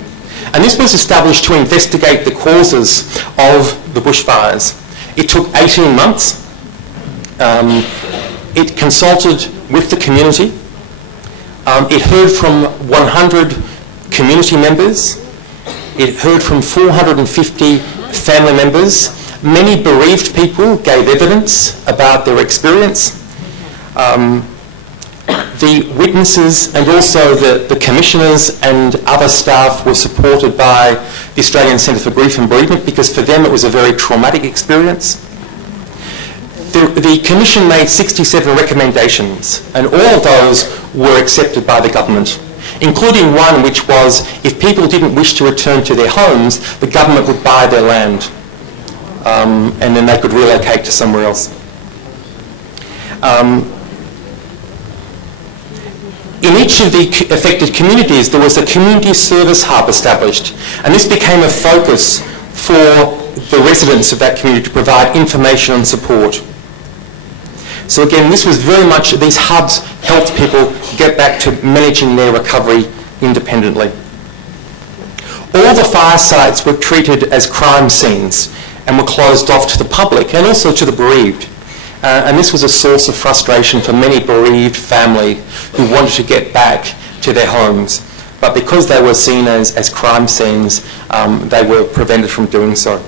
And this was established to investigate the causes of the bushfires. It took 18 months. It consulted with the community. It heard from 100 community members. It heard from 450 family members. Many bereaved people gave evidence about their experience. The witnesses and also the commissioners and other staff were supported by the Australian Centre for Grief and Bereavement because for them it was a very traumatic experience. The Commission made 67 recommendations and all of those were accepted by the government, including one which was if people didn't wish to return to their homes, the government would buy their land. and then they could relocate to somewhere else. In each of the affected communities, there was a community service hub established, and this became a focus for the residents of that community to provide information and support. So again, this was very much, these hubs helped people get back to managing their recovery independently. All the fire sites were treated as crime scenes and were closed off to the public and also to the bereaved. And this was a source of frustration for many bereaved family who wanted to get back to their homes. But because they were seen as crime scenes, they were prevented from doing so.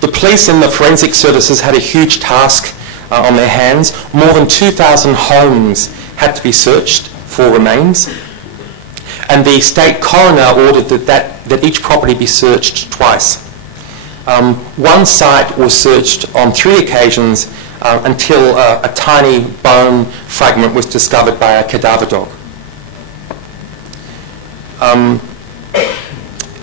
The police and the forensic services had a huge task on their hands. More than 2,000 homes had to be searched for remains. And the state coroner ordered that each property be searched twice. One site was searched on 3 occasions until a tiny bone fragment was discovered by a cadaver dog.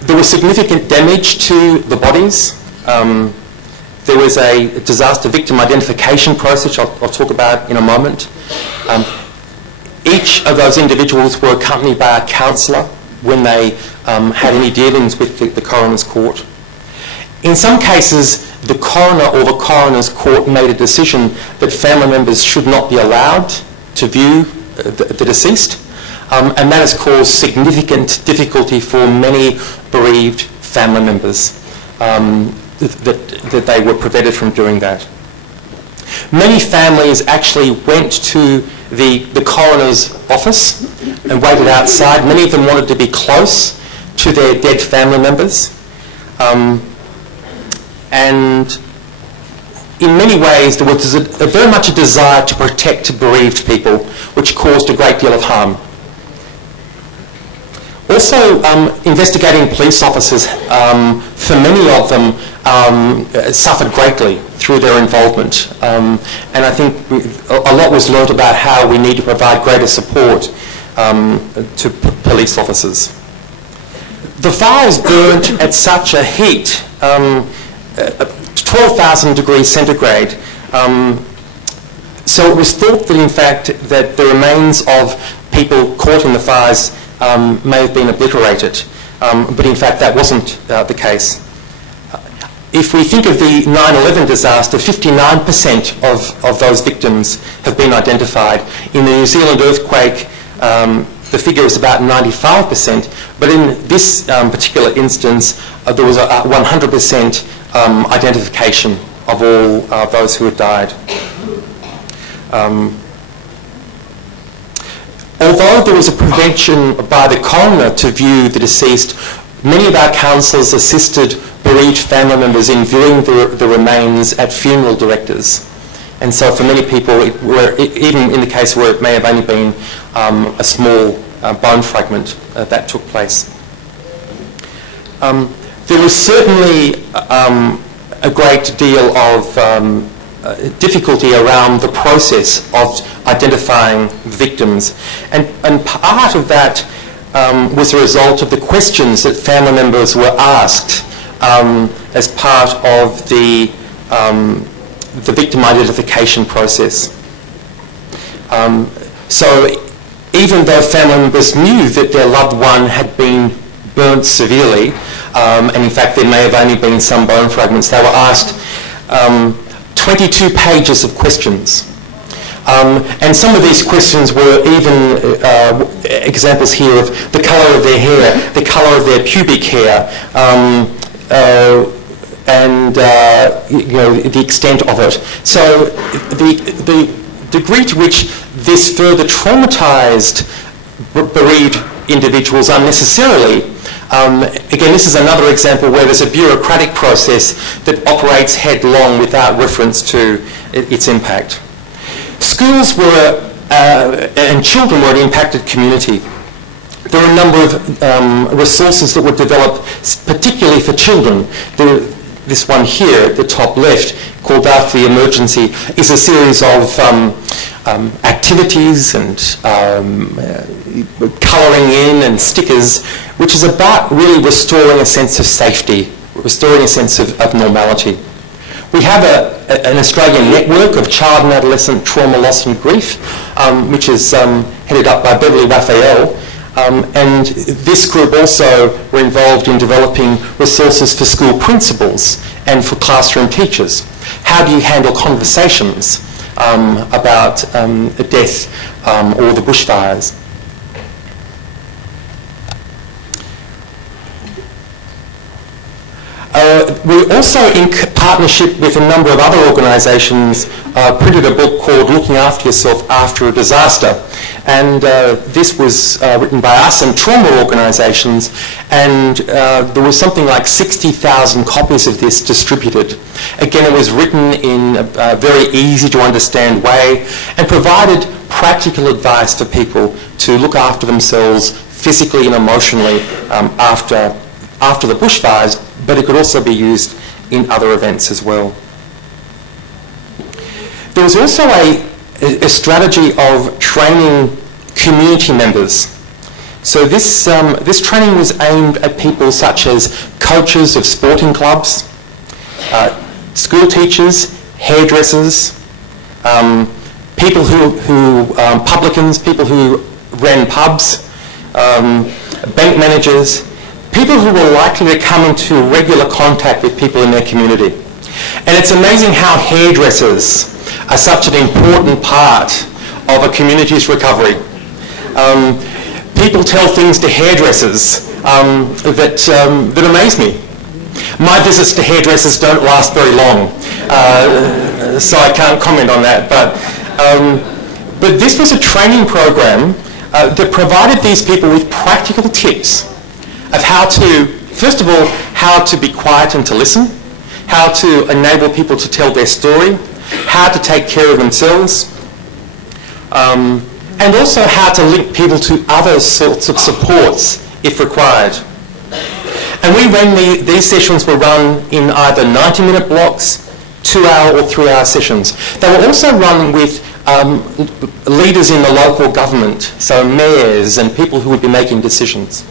There was significant damage to the bodies. There was a disaster victim identification process I'll talk about in a moment. Each of those individuals were accompanied by a counsellor when they had any dealings with the coroner's court. In some cases, the coroner or the coroner's court made a decision that family members should not be allowed to view the deceased, and that has caused significant difficulty for many bereaved family members, that they were prevented from doing that. Many families actually went to the coroner's office and waited outside. Many of them wanted to be close to their dead family members. And in many ways, there was very much a desire to protect bereaved people, which caused a great deal of harm. Also, investigating police officers, for many of them, suffered greatly through their involvement. And I think a lot was learnt about how we need to provide greater support to police officers. The fires burnt at such a heat, 12,000 degrees centigrade. So it was thought that in fact that the remains of people caught in the fires may have been obliterated, but in fact that wasn't the case. If we think of the 9/11 disaster, 59% of those victims have been identified. In the New Zealand earthquake, the figure is about 95%, but in this particular instance, there was a 100% identification of all those who had died. Although there was a prevention by the coroner to view the deceased, many of our counsellors assisted bereaved family members in viewing the remains at funeral directors. And so for many people, even in the case where it may have only been a small bone fragment, that took place. There was certainly a great deal of difficulty around the process of identifying victims, and part of that was a result of the questions that family members were asked as part of the victim identification process. So even though family members knew that their loved one had been burnt severely, and in fact there may have only been some bone fragments, they were asked 22 pages of questions. And some of these questions were even examples here of the colour of their hair, the colour of their pubic hair, and you know, the extent of it. So the degree to which this further traumatised bereaved individuals unnecessarily. Again, this is another example where there's a bureaucratic process that operates headlong without reference to its impact. Schools were, and children were an impacted community. There are a number of resources that were developed particularly for children. This one here at the top left, called After the Emergency, is a series of activities and colouring in and stickers, which is about really restoring a sense of safety, restoring a sense of normality. We have an Australian network of child and adolescent trauma, loss and grief, which is headed up by Beverly Raphael. And this group also were involved in developing resources for school principals and for classroom teachers. How do you handle conversations about death or the bushfires? We also, in partnership with a number of other organisations, printed a book called Looking After Yourself After a Disaster. And this was written by us and trauma organisations, and there was something like 60,000 copies of this distributed. Again, it was written in a very easy to understand way and provided practical advice for people to look after themselves physically and emotionally after the bushfires, but it could also be used in other events as well. There was also a strategy of training community members. So this training was aimed at people such as coaches of sporting clubs, school teachers, hairdressers, people publicans, people who ran pubs, bank managers, people who were likely to come into regular contact with people in their community. And it's amazing how hairdressers are such an important part of a community's recovery. People tell things to hairdressers that amaze me. My visits to hairdressers don't last very long, so I can't comment on that. But this was a training program that provided these people with practical tips of how to, first of all, how to be quiet and to listen, how to enable people to tell their story, how to take care of themselves, and also how to link people to other sorts of supports if required. And we ran these sessions were run in either 90-minute blocks, 2-hour or 3-hour sessions. They were also run with leaders in the local government, so mayors and people who would be making decisions.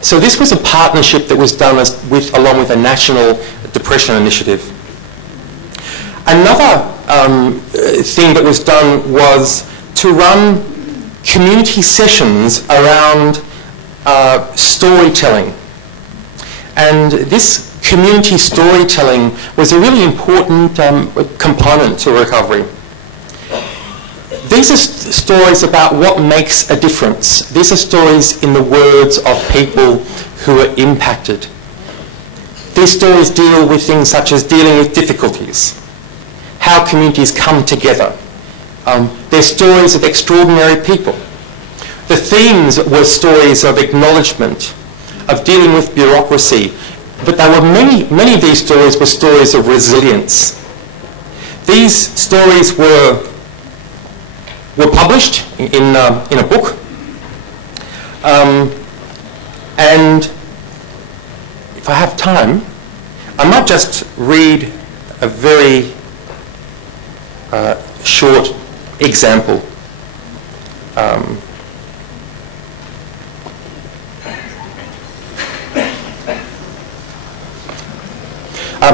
So this was a partnership that was done along with a national depression initiative. Another thing that was done was to run community sessions around storytelling. And this community storytelling was a really important component to recovery. These are stories about what makes a difference. These are stories in the words of people who are impacted. These stories deal with things such as dealing with difficulties, how communities come together. They're stories of extraordinary people. The themes were stories of acknowledgement, of dealing with bureaucracy, but there were many of these stories were stories of resilience. These stories were published in a book, and if I have time, I might just read a very short example.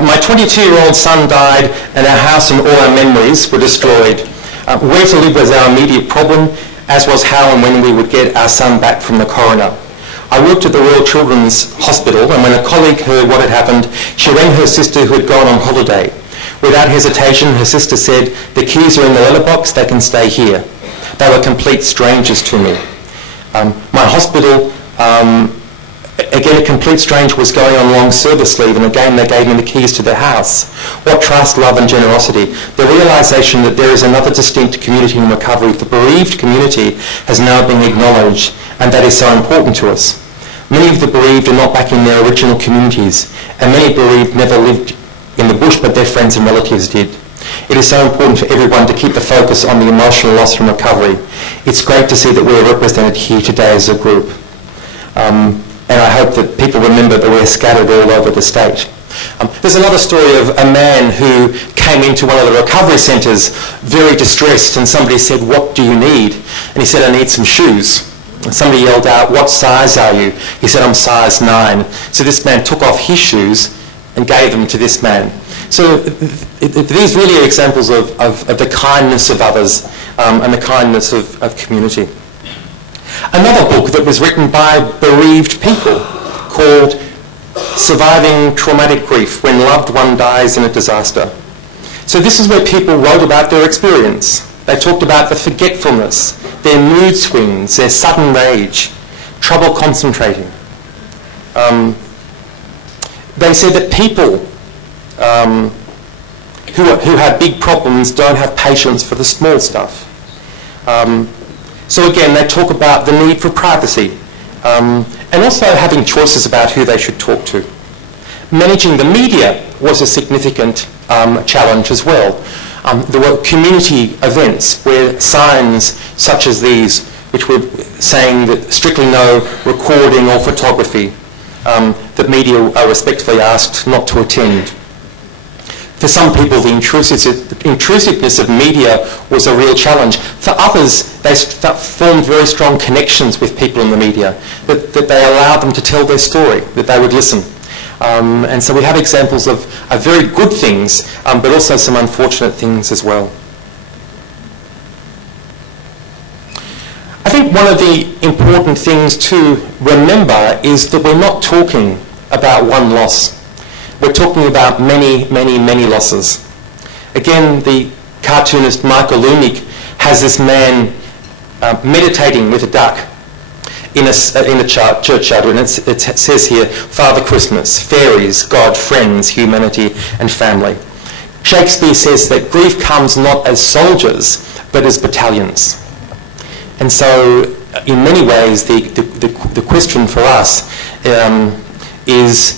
My 22-year-old son died and our house and all our memories were destroyed. Where to live was our immediate problem, as was how and when we would get our son back from the coroner. I worked at the Royal Children's Hospital, and when a colleague heard what had happened, she rang her sister who had gone on holiday. Without hesitation, her sister said, "The keys are in the letterbox, they can stay here." They were complete strangers to me. My hospital, again, a complete stranger was going on long service leave, and again they gave me the keys to their house. What trust, love and generosity. The realisation that there is another distinct community in recovery, the bereaved community, has now been acknowledged, and that is so important to us. Many of the bereaved are not back in their original communities, and many bereaved never lived in the bush, but their friends and relatives did. It is so important for everyone to keep the focus on the emotional loss from recovery. It's great to see that we are represented here today as a group. And I hope that people remember that we're scattered all over the state. There's another story of a man who came into one of the recovery centres very distressed, and somebody said, "What do you need?" And he said, "I need some shoes." And somebody yelled out, "What size are you?" He said, "I'm size 9. So this man took off his shoes and gave them to this man. So these really are examples of the kindness of others and the kindness of community. Another book that was written by bereaved people called Surviving Traumatic Grief When Loved One Dies in a Disaster. So this is where people wrote about their experience. They talked about the forgetfulness, their mood swings, their sudden rage, trouble concentrating. They said that people who have big problems don't have patience for the small stuff. So again, they talk about the need for privacy and also having choices about who they should talk to. Managing the media was a significant challenge as well. There were community events where signs such as these, which were saying that strictly no recording or photography, that media are respectfully asked not to attend. For some people, the intrusiveness of media was a real challenge. For others, they formed very strong connections with people in the media, that they allowed them to tell their story, that they would listen. And so we have examples of very good things, but also some unfortunate things as well. I think one of the important things to remember is that we're not talking about one loss. We're talking about many, many, many losses. Again, the cartoonist Michael Lunig has this man meditating with a duck in a churchyard, and it says here, Father Christmas, fairies, God, friends, humanity, and family. Shakespeare says that grief comes not as soldiers, but as battalions. And so, in many ways, the question for us is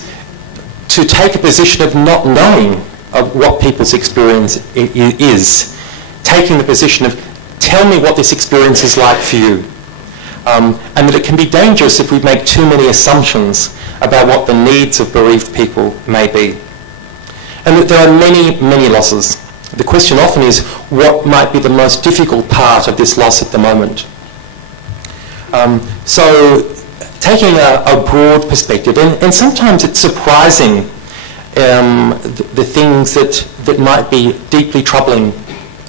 to take a position of not knowing of what people's experience is, taking the position of, tell me what this experience is like for you. And that it can be dangerous if we make too many assumptions about what the needs of bereaved people may be. And that there are many, many losses. The question often is, what might be the most difficult part of this loss at the moment? So taking a broad perspective, and sometimes it's surprising the things that might be deeply troubling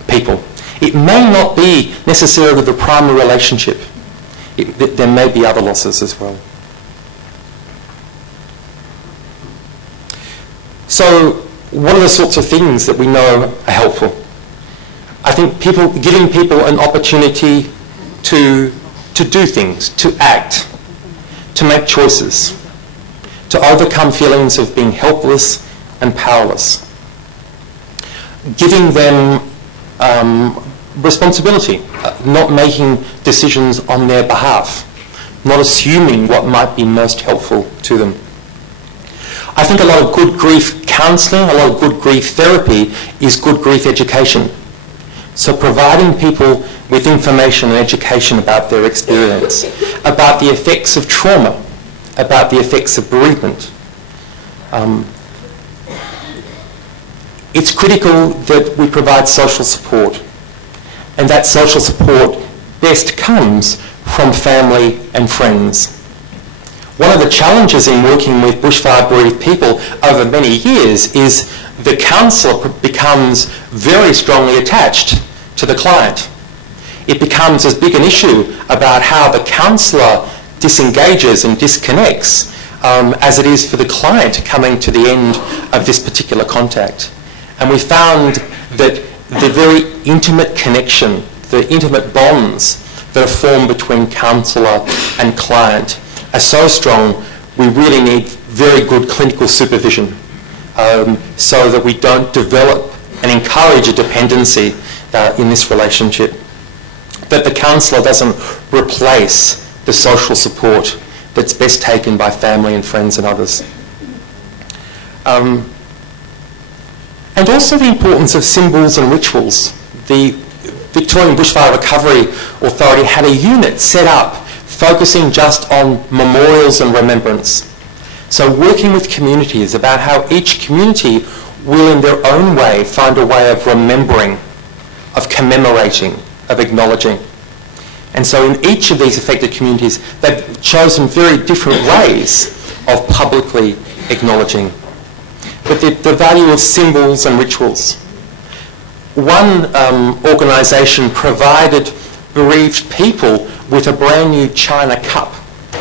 people. It may not be necessarily the primary relationship. There may be other losses as well. So what are the sorts of things that we know are helpful? I think giving people an opportunity to do things, to act, to make choices, to overcome feelings of being helpless and powerless. Giving them responsibility, not making decisions on their behalf, not assuming what might be most helpful to them. I think a lot of good grief counselling, a lot of good grief therapy is good grief education. So providing people with information and education about their experience, about the effects of trauma, about the effects of bereavement. It's critical that we provide social support, and that social support best comes from family and friends. One of the challenges in working with bushfire bereaved people over many years is the counsellor becomes very strongly attached to the client. It becomes as big an issue about how the counsellor disengages and disconnects as it is for the client coming to the end of this particular contact. And we found that the very intimate connection, the intimate bonds that are formed between counsellor and client are so strong, we really need very good clinical supervision so that we don't develop and encourage a dependency in this relationship. That the counsellor doesn't replace the social support that's best taken by family and friends and others. And also the importance of symbols and rituals. The Victorian Bushfire Recovery Authority had a unit set up focusing just on memorials and remembrance. So working with communities about how each community will in their own way find a way of remembering, of commemorating, of acknowledging. And so in each of these affected communities, they've chosen very different ways of publicly acknowledging. but the value of symbols and rituals. One organisation provided bereaved people with a brand new china cup.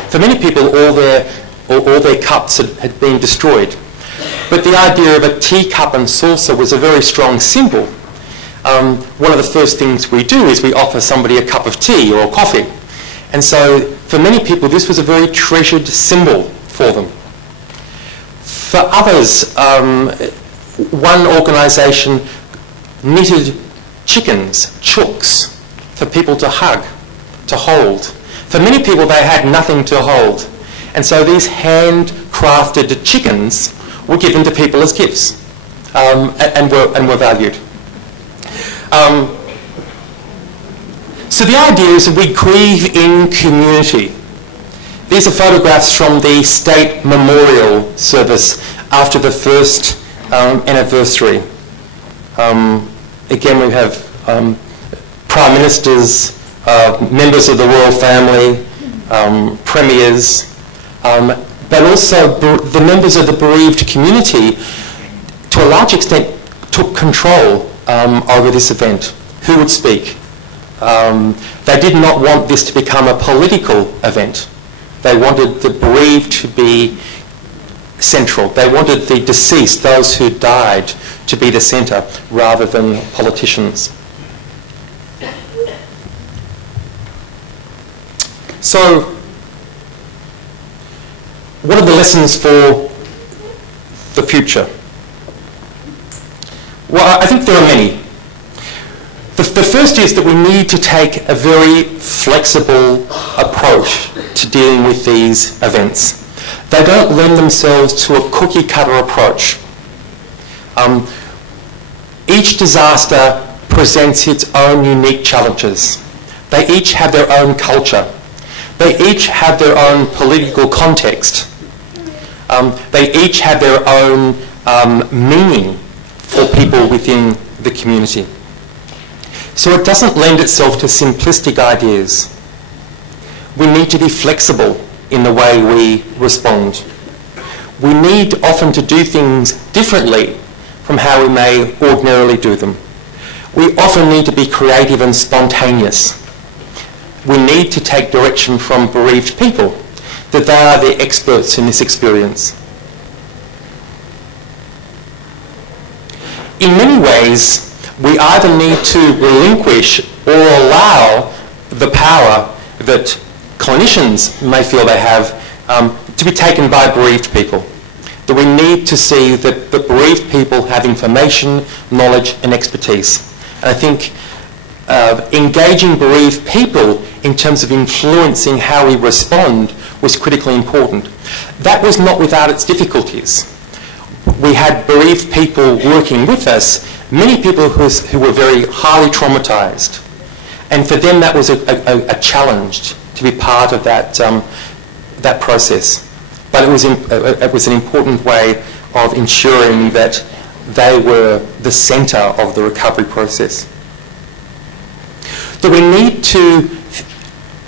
For many people, all their cups had been destroyed. But the idea of a teacup and saucer was a very strong symbol. One of the first things we do is we offer somebody a cup of tea or coffee. And so for many people, this was a very treasured symbol for them. For others, one organisation knitted chickens, chooks, for people to hug, to hold. For many people, they had nothing to hold. And so these handcrafted chickens were given to people as gifts and were valued. So the idea is that we grieve in community. These are photographs from the state memorial service after the first anniversary. Again, we have prime ministers, members of the royal family, premiers, but also the members of the bereaved community, to a large extent, took control over this event. Who would speak? They did not want this to become a political event. They wanted the bereaved to be central. They wanted the deceased, those who died, to be the centre rather than politicians. So, what are the lessons for the future? Well, I think there are many. The first is that we need to take a very flexible approach to dealing with these events. They don't lend themselves to a cookie-cutter approach. Each disaster presents its own unique challenges. They each have their own culture. They each have their own political context. They each have their own meaning for people within the community. So it doesn't lend itself to simplistic ideas. We need to be flexible in the way we respond. We need often to do things differently from how we may ordinarily do them. We often need to be creative and spontaneous. We need to take direction from bereaved people, that they are the experts in this experience. In many ways, we either need to relinquish or allow the power that clinicians may feel they have to be taken by bereaved people. That we need to see that the bereaved people have information, knowledge and expertise. And I think engaging bereaved people in terms of influencing how we respond was critically important. That was not without its difficulties. We had bereaved people working with us, many people who were very highly traumatised. And for them that was a challenge to be part of that, that process. But it was an important way of ensuring that they were the centre of the recovery process. That we need to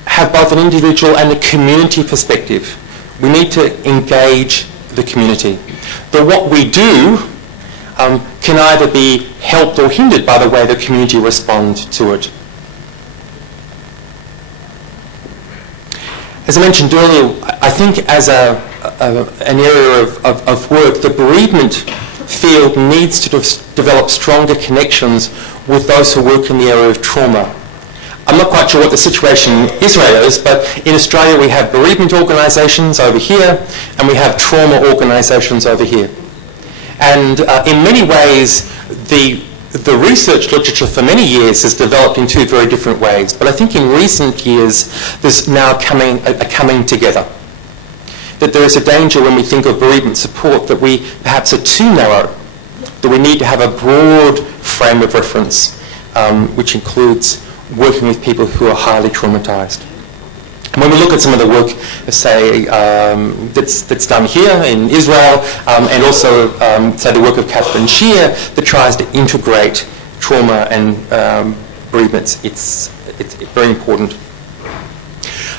have both an individual and a community perspective. We need to engage the community. That what we do can either be helped or hindered by the way the community respond to it. As I mentioned earlier, I think as an area of work, the bereavement field needs to develop stronger connections with those who work in the area of trauma. I'm not quite sure what the situation in Israel is, but in Australia we have bereavement organisations over here and we have trauma organisations over here. And in many ways the research literature for many years has developed in two very different ways, but I think in recent years there's now a coming together. That there is a danger when we think of bereavement support that we perhaps are too narrow, that we need to have a broad frame of reference which includes working with people who are highly traumatised. And when we look at some of the work, say, that's done here in Israel, and also, say, the work of Catherine Shear that tries to integrate trauma and bereavements, it's very important.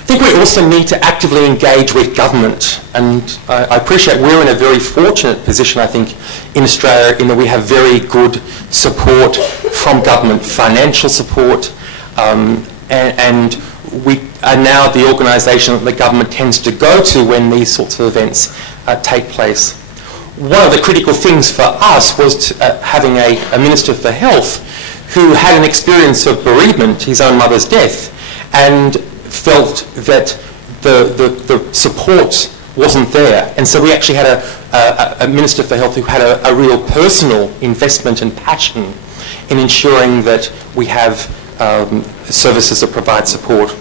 think we also need to actively engage with government, and I appreciate we're in a very fortunate position, I think, in Australia, in that we have very good support from government, financial support, and we are now the organisation that the government tends to go to when these sorts of events take place. One of the critical things for us was having a Minister for Health who had an experience of bereavement, his own mother's death, and felt that the support wasn't there. And so we actually had a Minister for Health who had a real personal investment and passion in ensuring that we have services that provide support.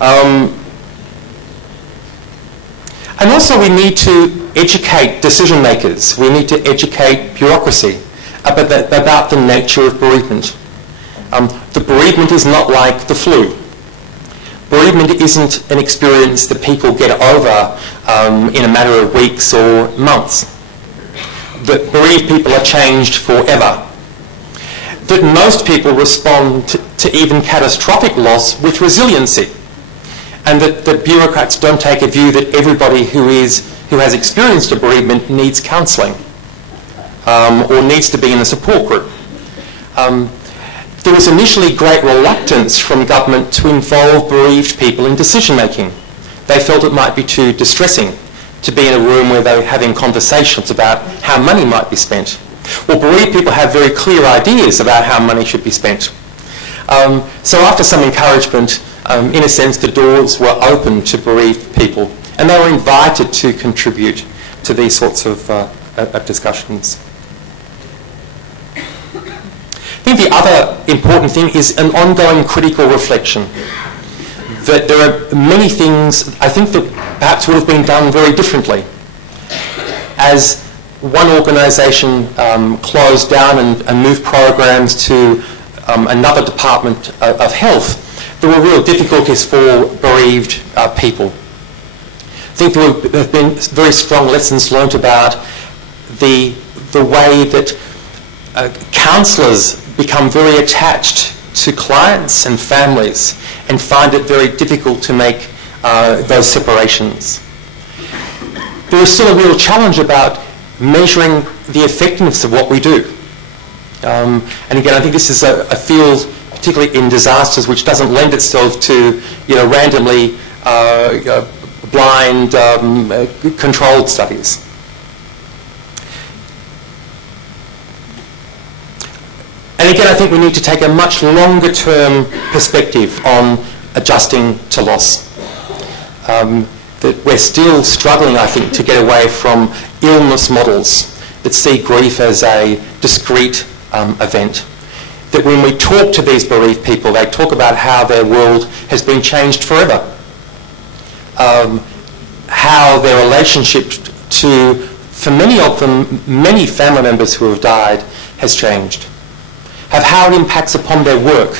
And also we need to educate decision makers. We need to educate bureaucracy about the nature of bereavement. The bereavement is not like the flu. Bereavement isn't an experience that people get over in a matter of weeks or months. That bereaved people are changed forever. That most people respond to even catastrophic loss with resiliency. And that bureaucrats don't take a view that everybody who has experienced a bereavement needs counselling or needs to be in a support group. There was initially great reluctance from government to involve bereaved people in decision making. They felt it might be too distressing to be in a room where they were having conversations about how money might be spent. Well, bereaved people have very clear ideas about how money should be spent. So after some encouragement, in a sense, the doors were open to bereaved people, and they were invited to contribute to these sorts of discussions. I think the other important thing is an ongoing critical reflection. That there are many things, I think, that perhaps would have been done very differently. As one organisation closed down and moved programs to another department of health, there were real difficulties for bereaved people. I think there have been very strong lessons learnt about the way that counsellors become very attached to clients and families and find it very difficult to make those separations. There is still a real challenge about measuring the effectiveness of what we do. And again, I think this is a field, particularly in disasters, which doesn't lend itself to randomly blind controlled studies. And again, I think we need to take a much longer term perspective on adjusting to loss. That we're still struggling, I think, to get away from illness models that see grief as a discrete event. That when we talk to these bereaved people, they talk about how their world has been changed forever. How their relationship to, for many of them, many family members who have died, has changed. Of how it impacts upon their work.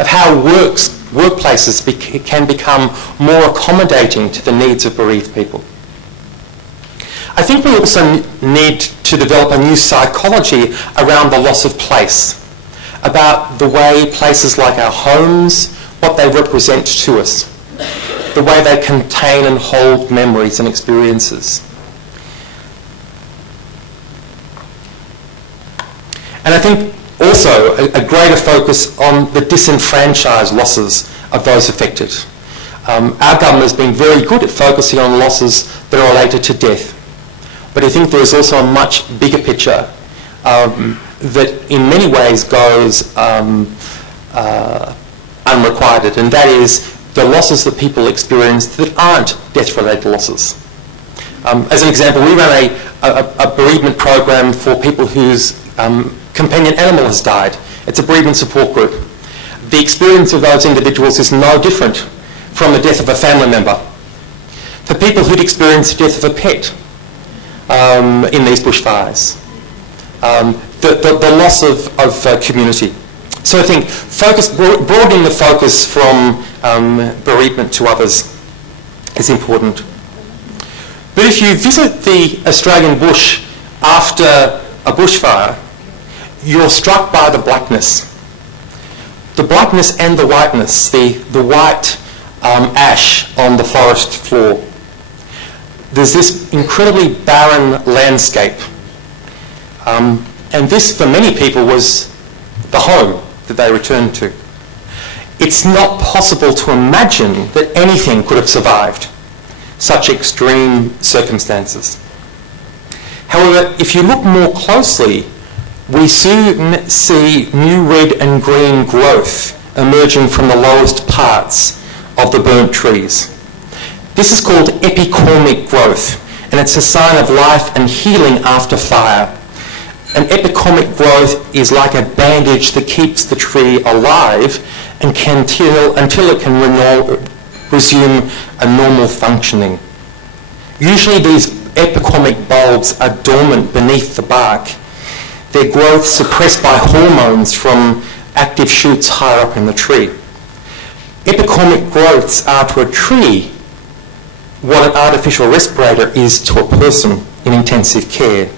Of how workplaces can become more accommodating to the needs of bereaved people. I think we also need to develop a new psychology around the loss of place. About the way places like our homes, what they represent to us. The way they contain and hold memories and experiences. And I think also a greater focus on the disenfranchised losses of those affected. Our government has been very good at focusing on losses that are related to death. But I think there is also a much bigger picture that in many ways goes unrequited, and that is the losses that people experience that aren't death-related losses. As an example, we run a bereavement program for people whose companion animal has died. It's a bereavement support group. The experience of those individuals is no different from the death of a family member. For people who'd experienced the death of a pet in these bushfires, the loss of community. So I think broadening the focus from bereavement to others is important. But if you visit the Australian bush after a bushfire, you're struck by the blackness. The blackness and the whiteness, the white ash on the forest floor. There's this incredibly barren landscape. And this, for many people, was the home that they returned to. It's not possible to imagine that anything could have survived such extreme circumstances. However, if you look more closely, we soon see new red and green growth emerging from the lowest parts of the burnt trees. This is called epicormic growth, and it's a sign of life and healing after fire. An epicormic growth is like a bandage that keeps the tree alive and until it can resume a normal functioning. Usually these epicormic bulbs are dormant beneath the bark, their growth suppressed by hormones from active shoots higher up in the tree. Epicormic growths are to a tree what an artificial respirator is to a person in intensive care.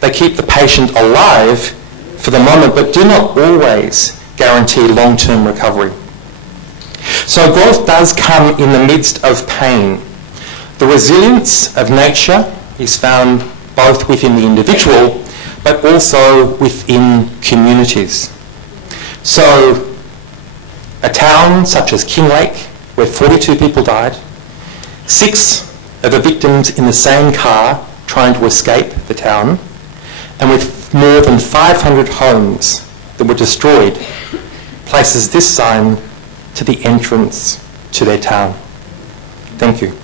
They keep the patient alive for the moment, but do not always guarantee long-term recovery. So growth does come in the midst of pain. The resilience of nature is found both within the individual, but also within communities. So a town such as Kinglake, where 42 people died, 6 of the victims in the same car trying to escape the town, and with more than 500 homes that were destroyed, places this sign to the entrance to their town. Thank you.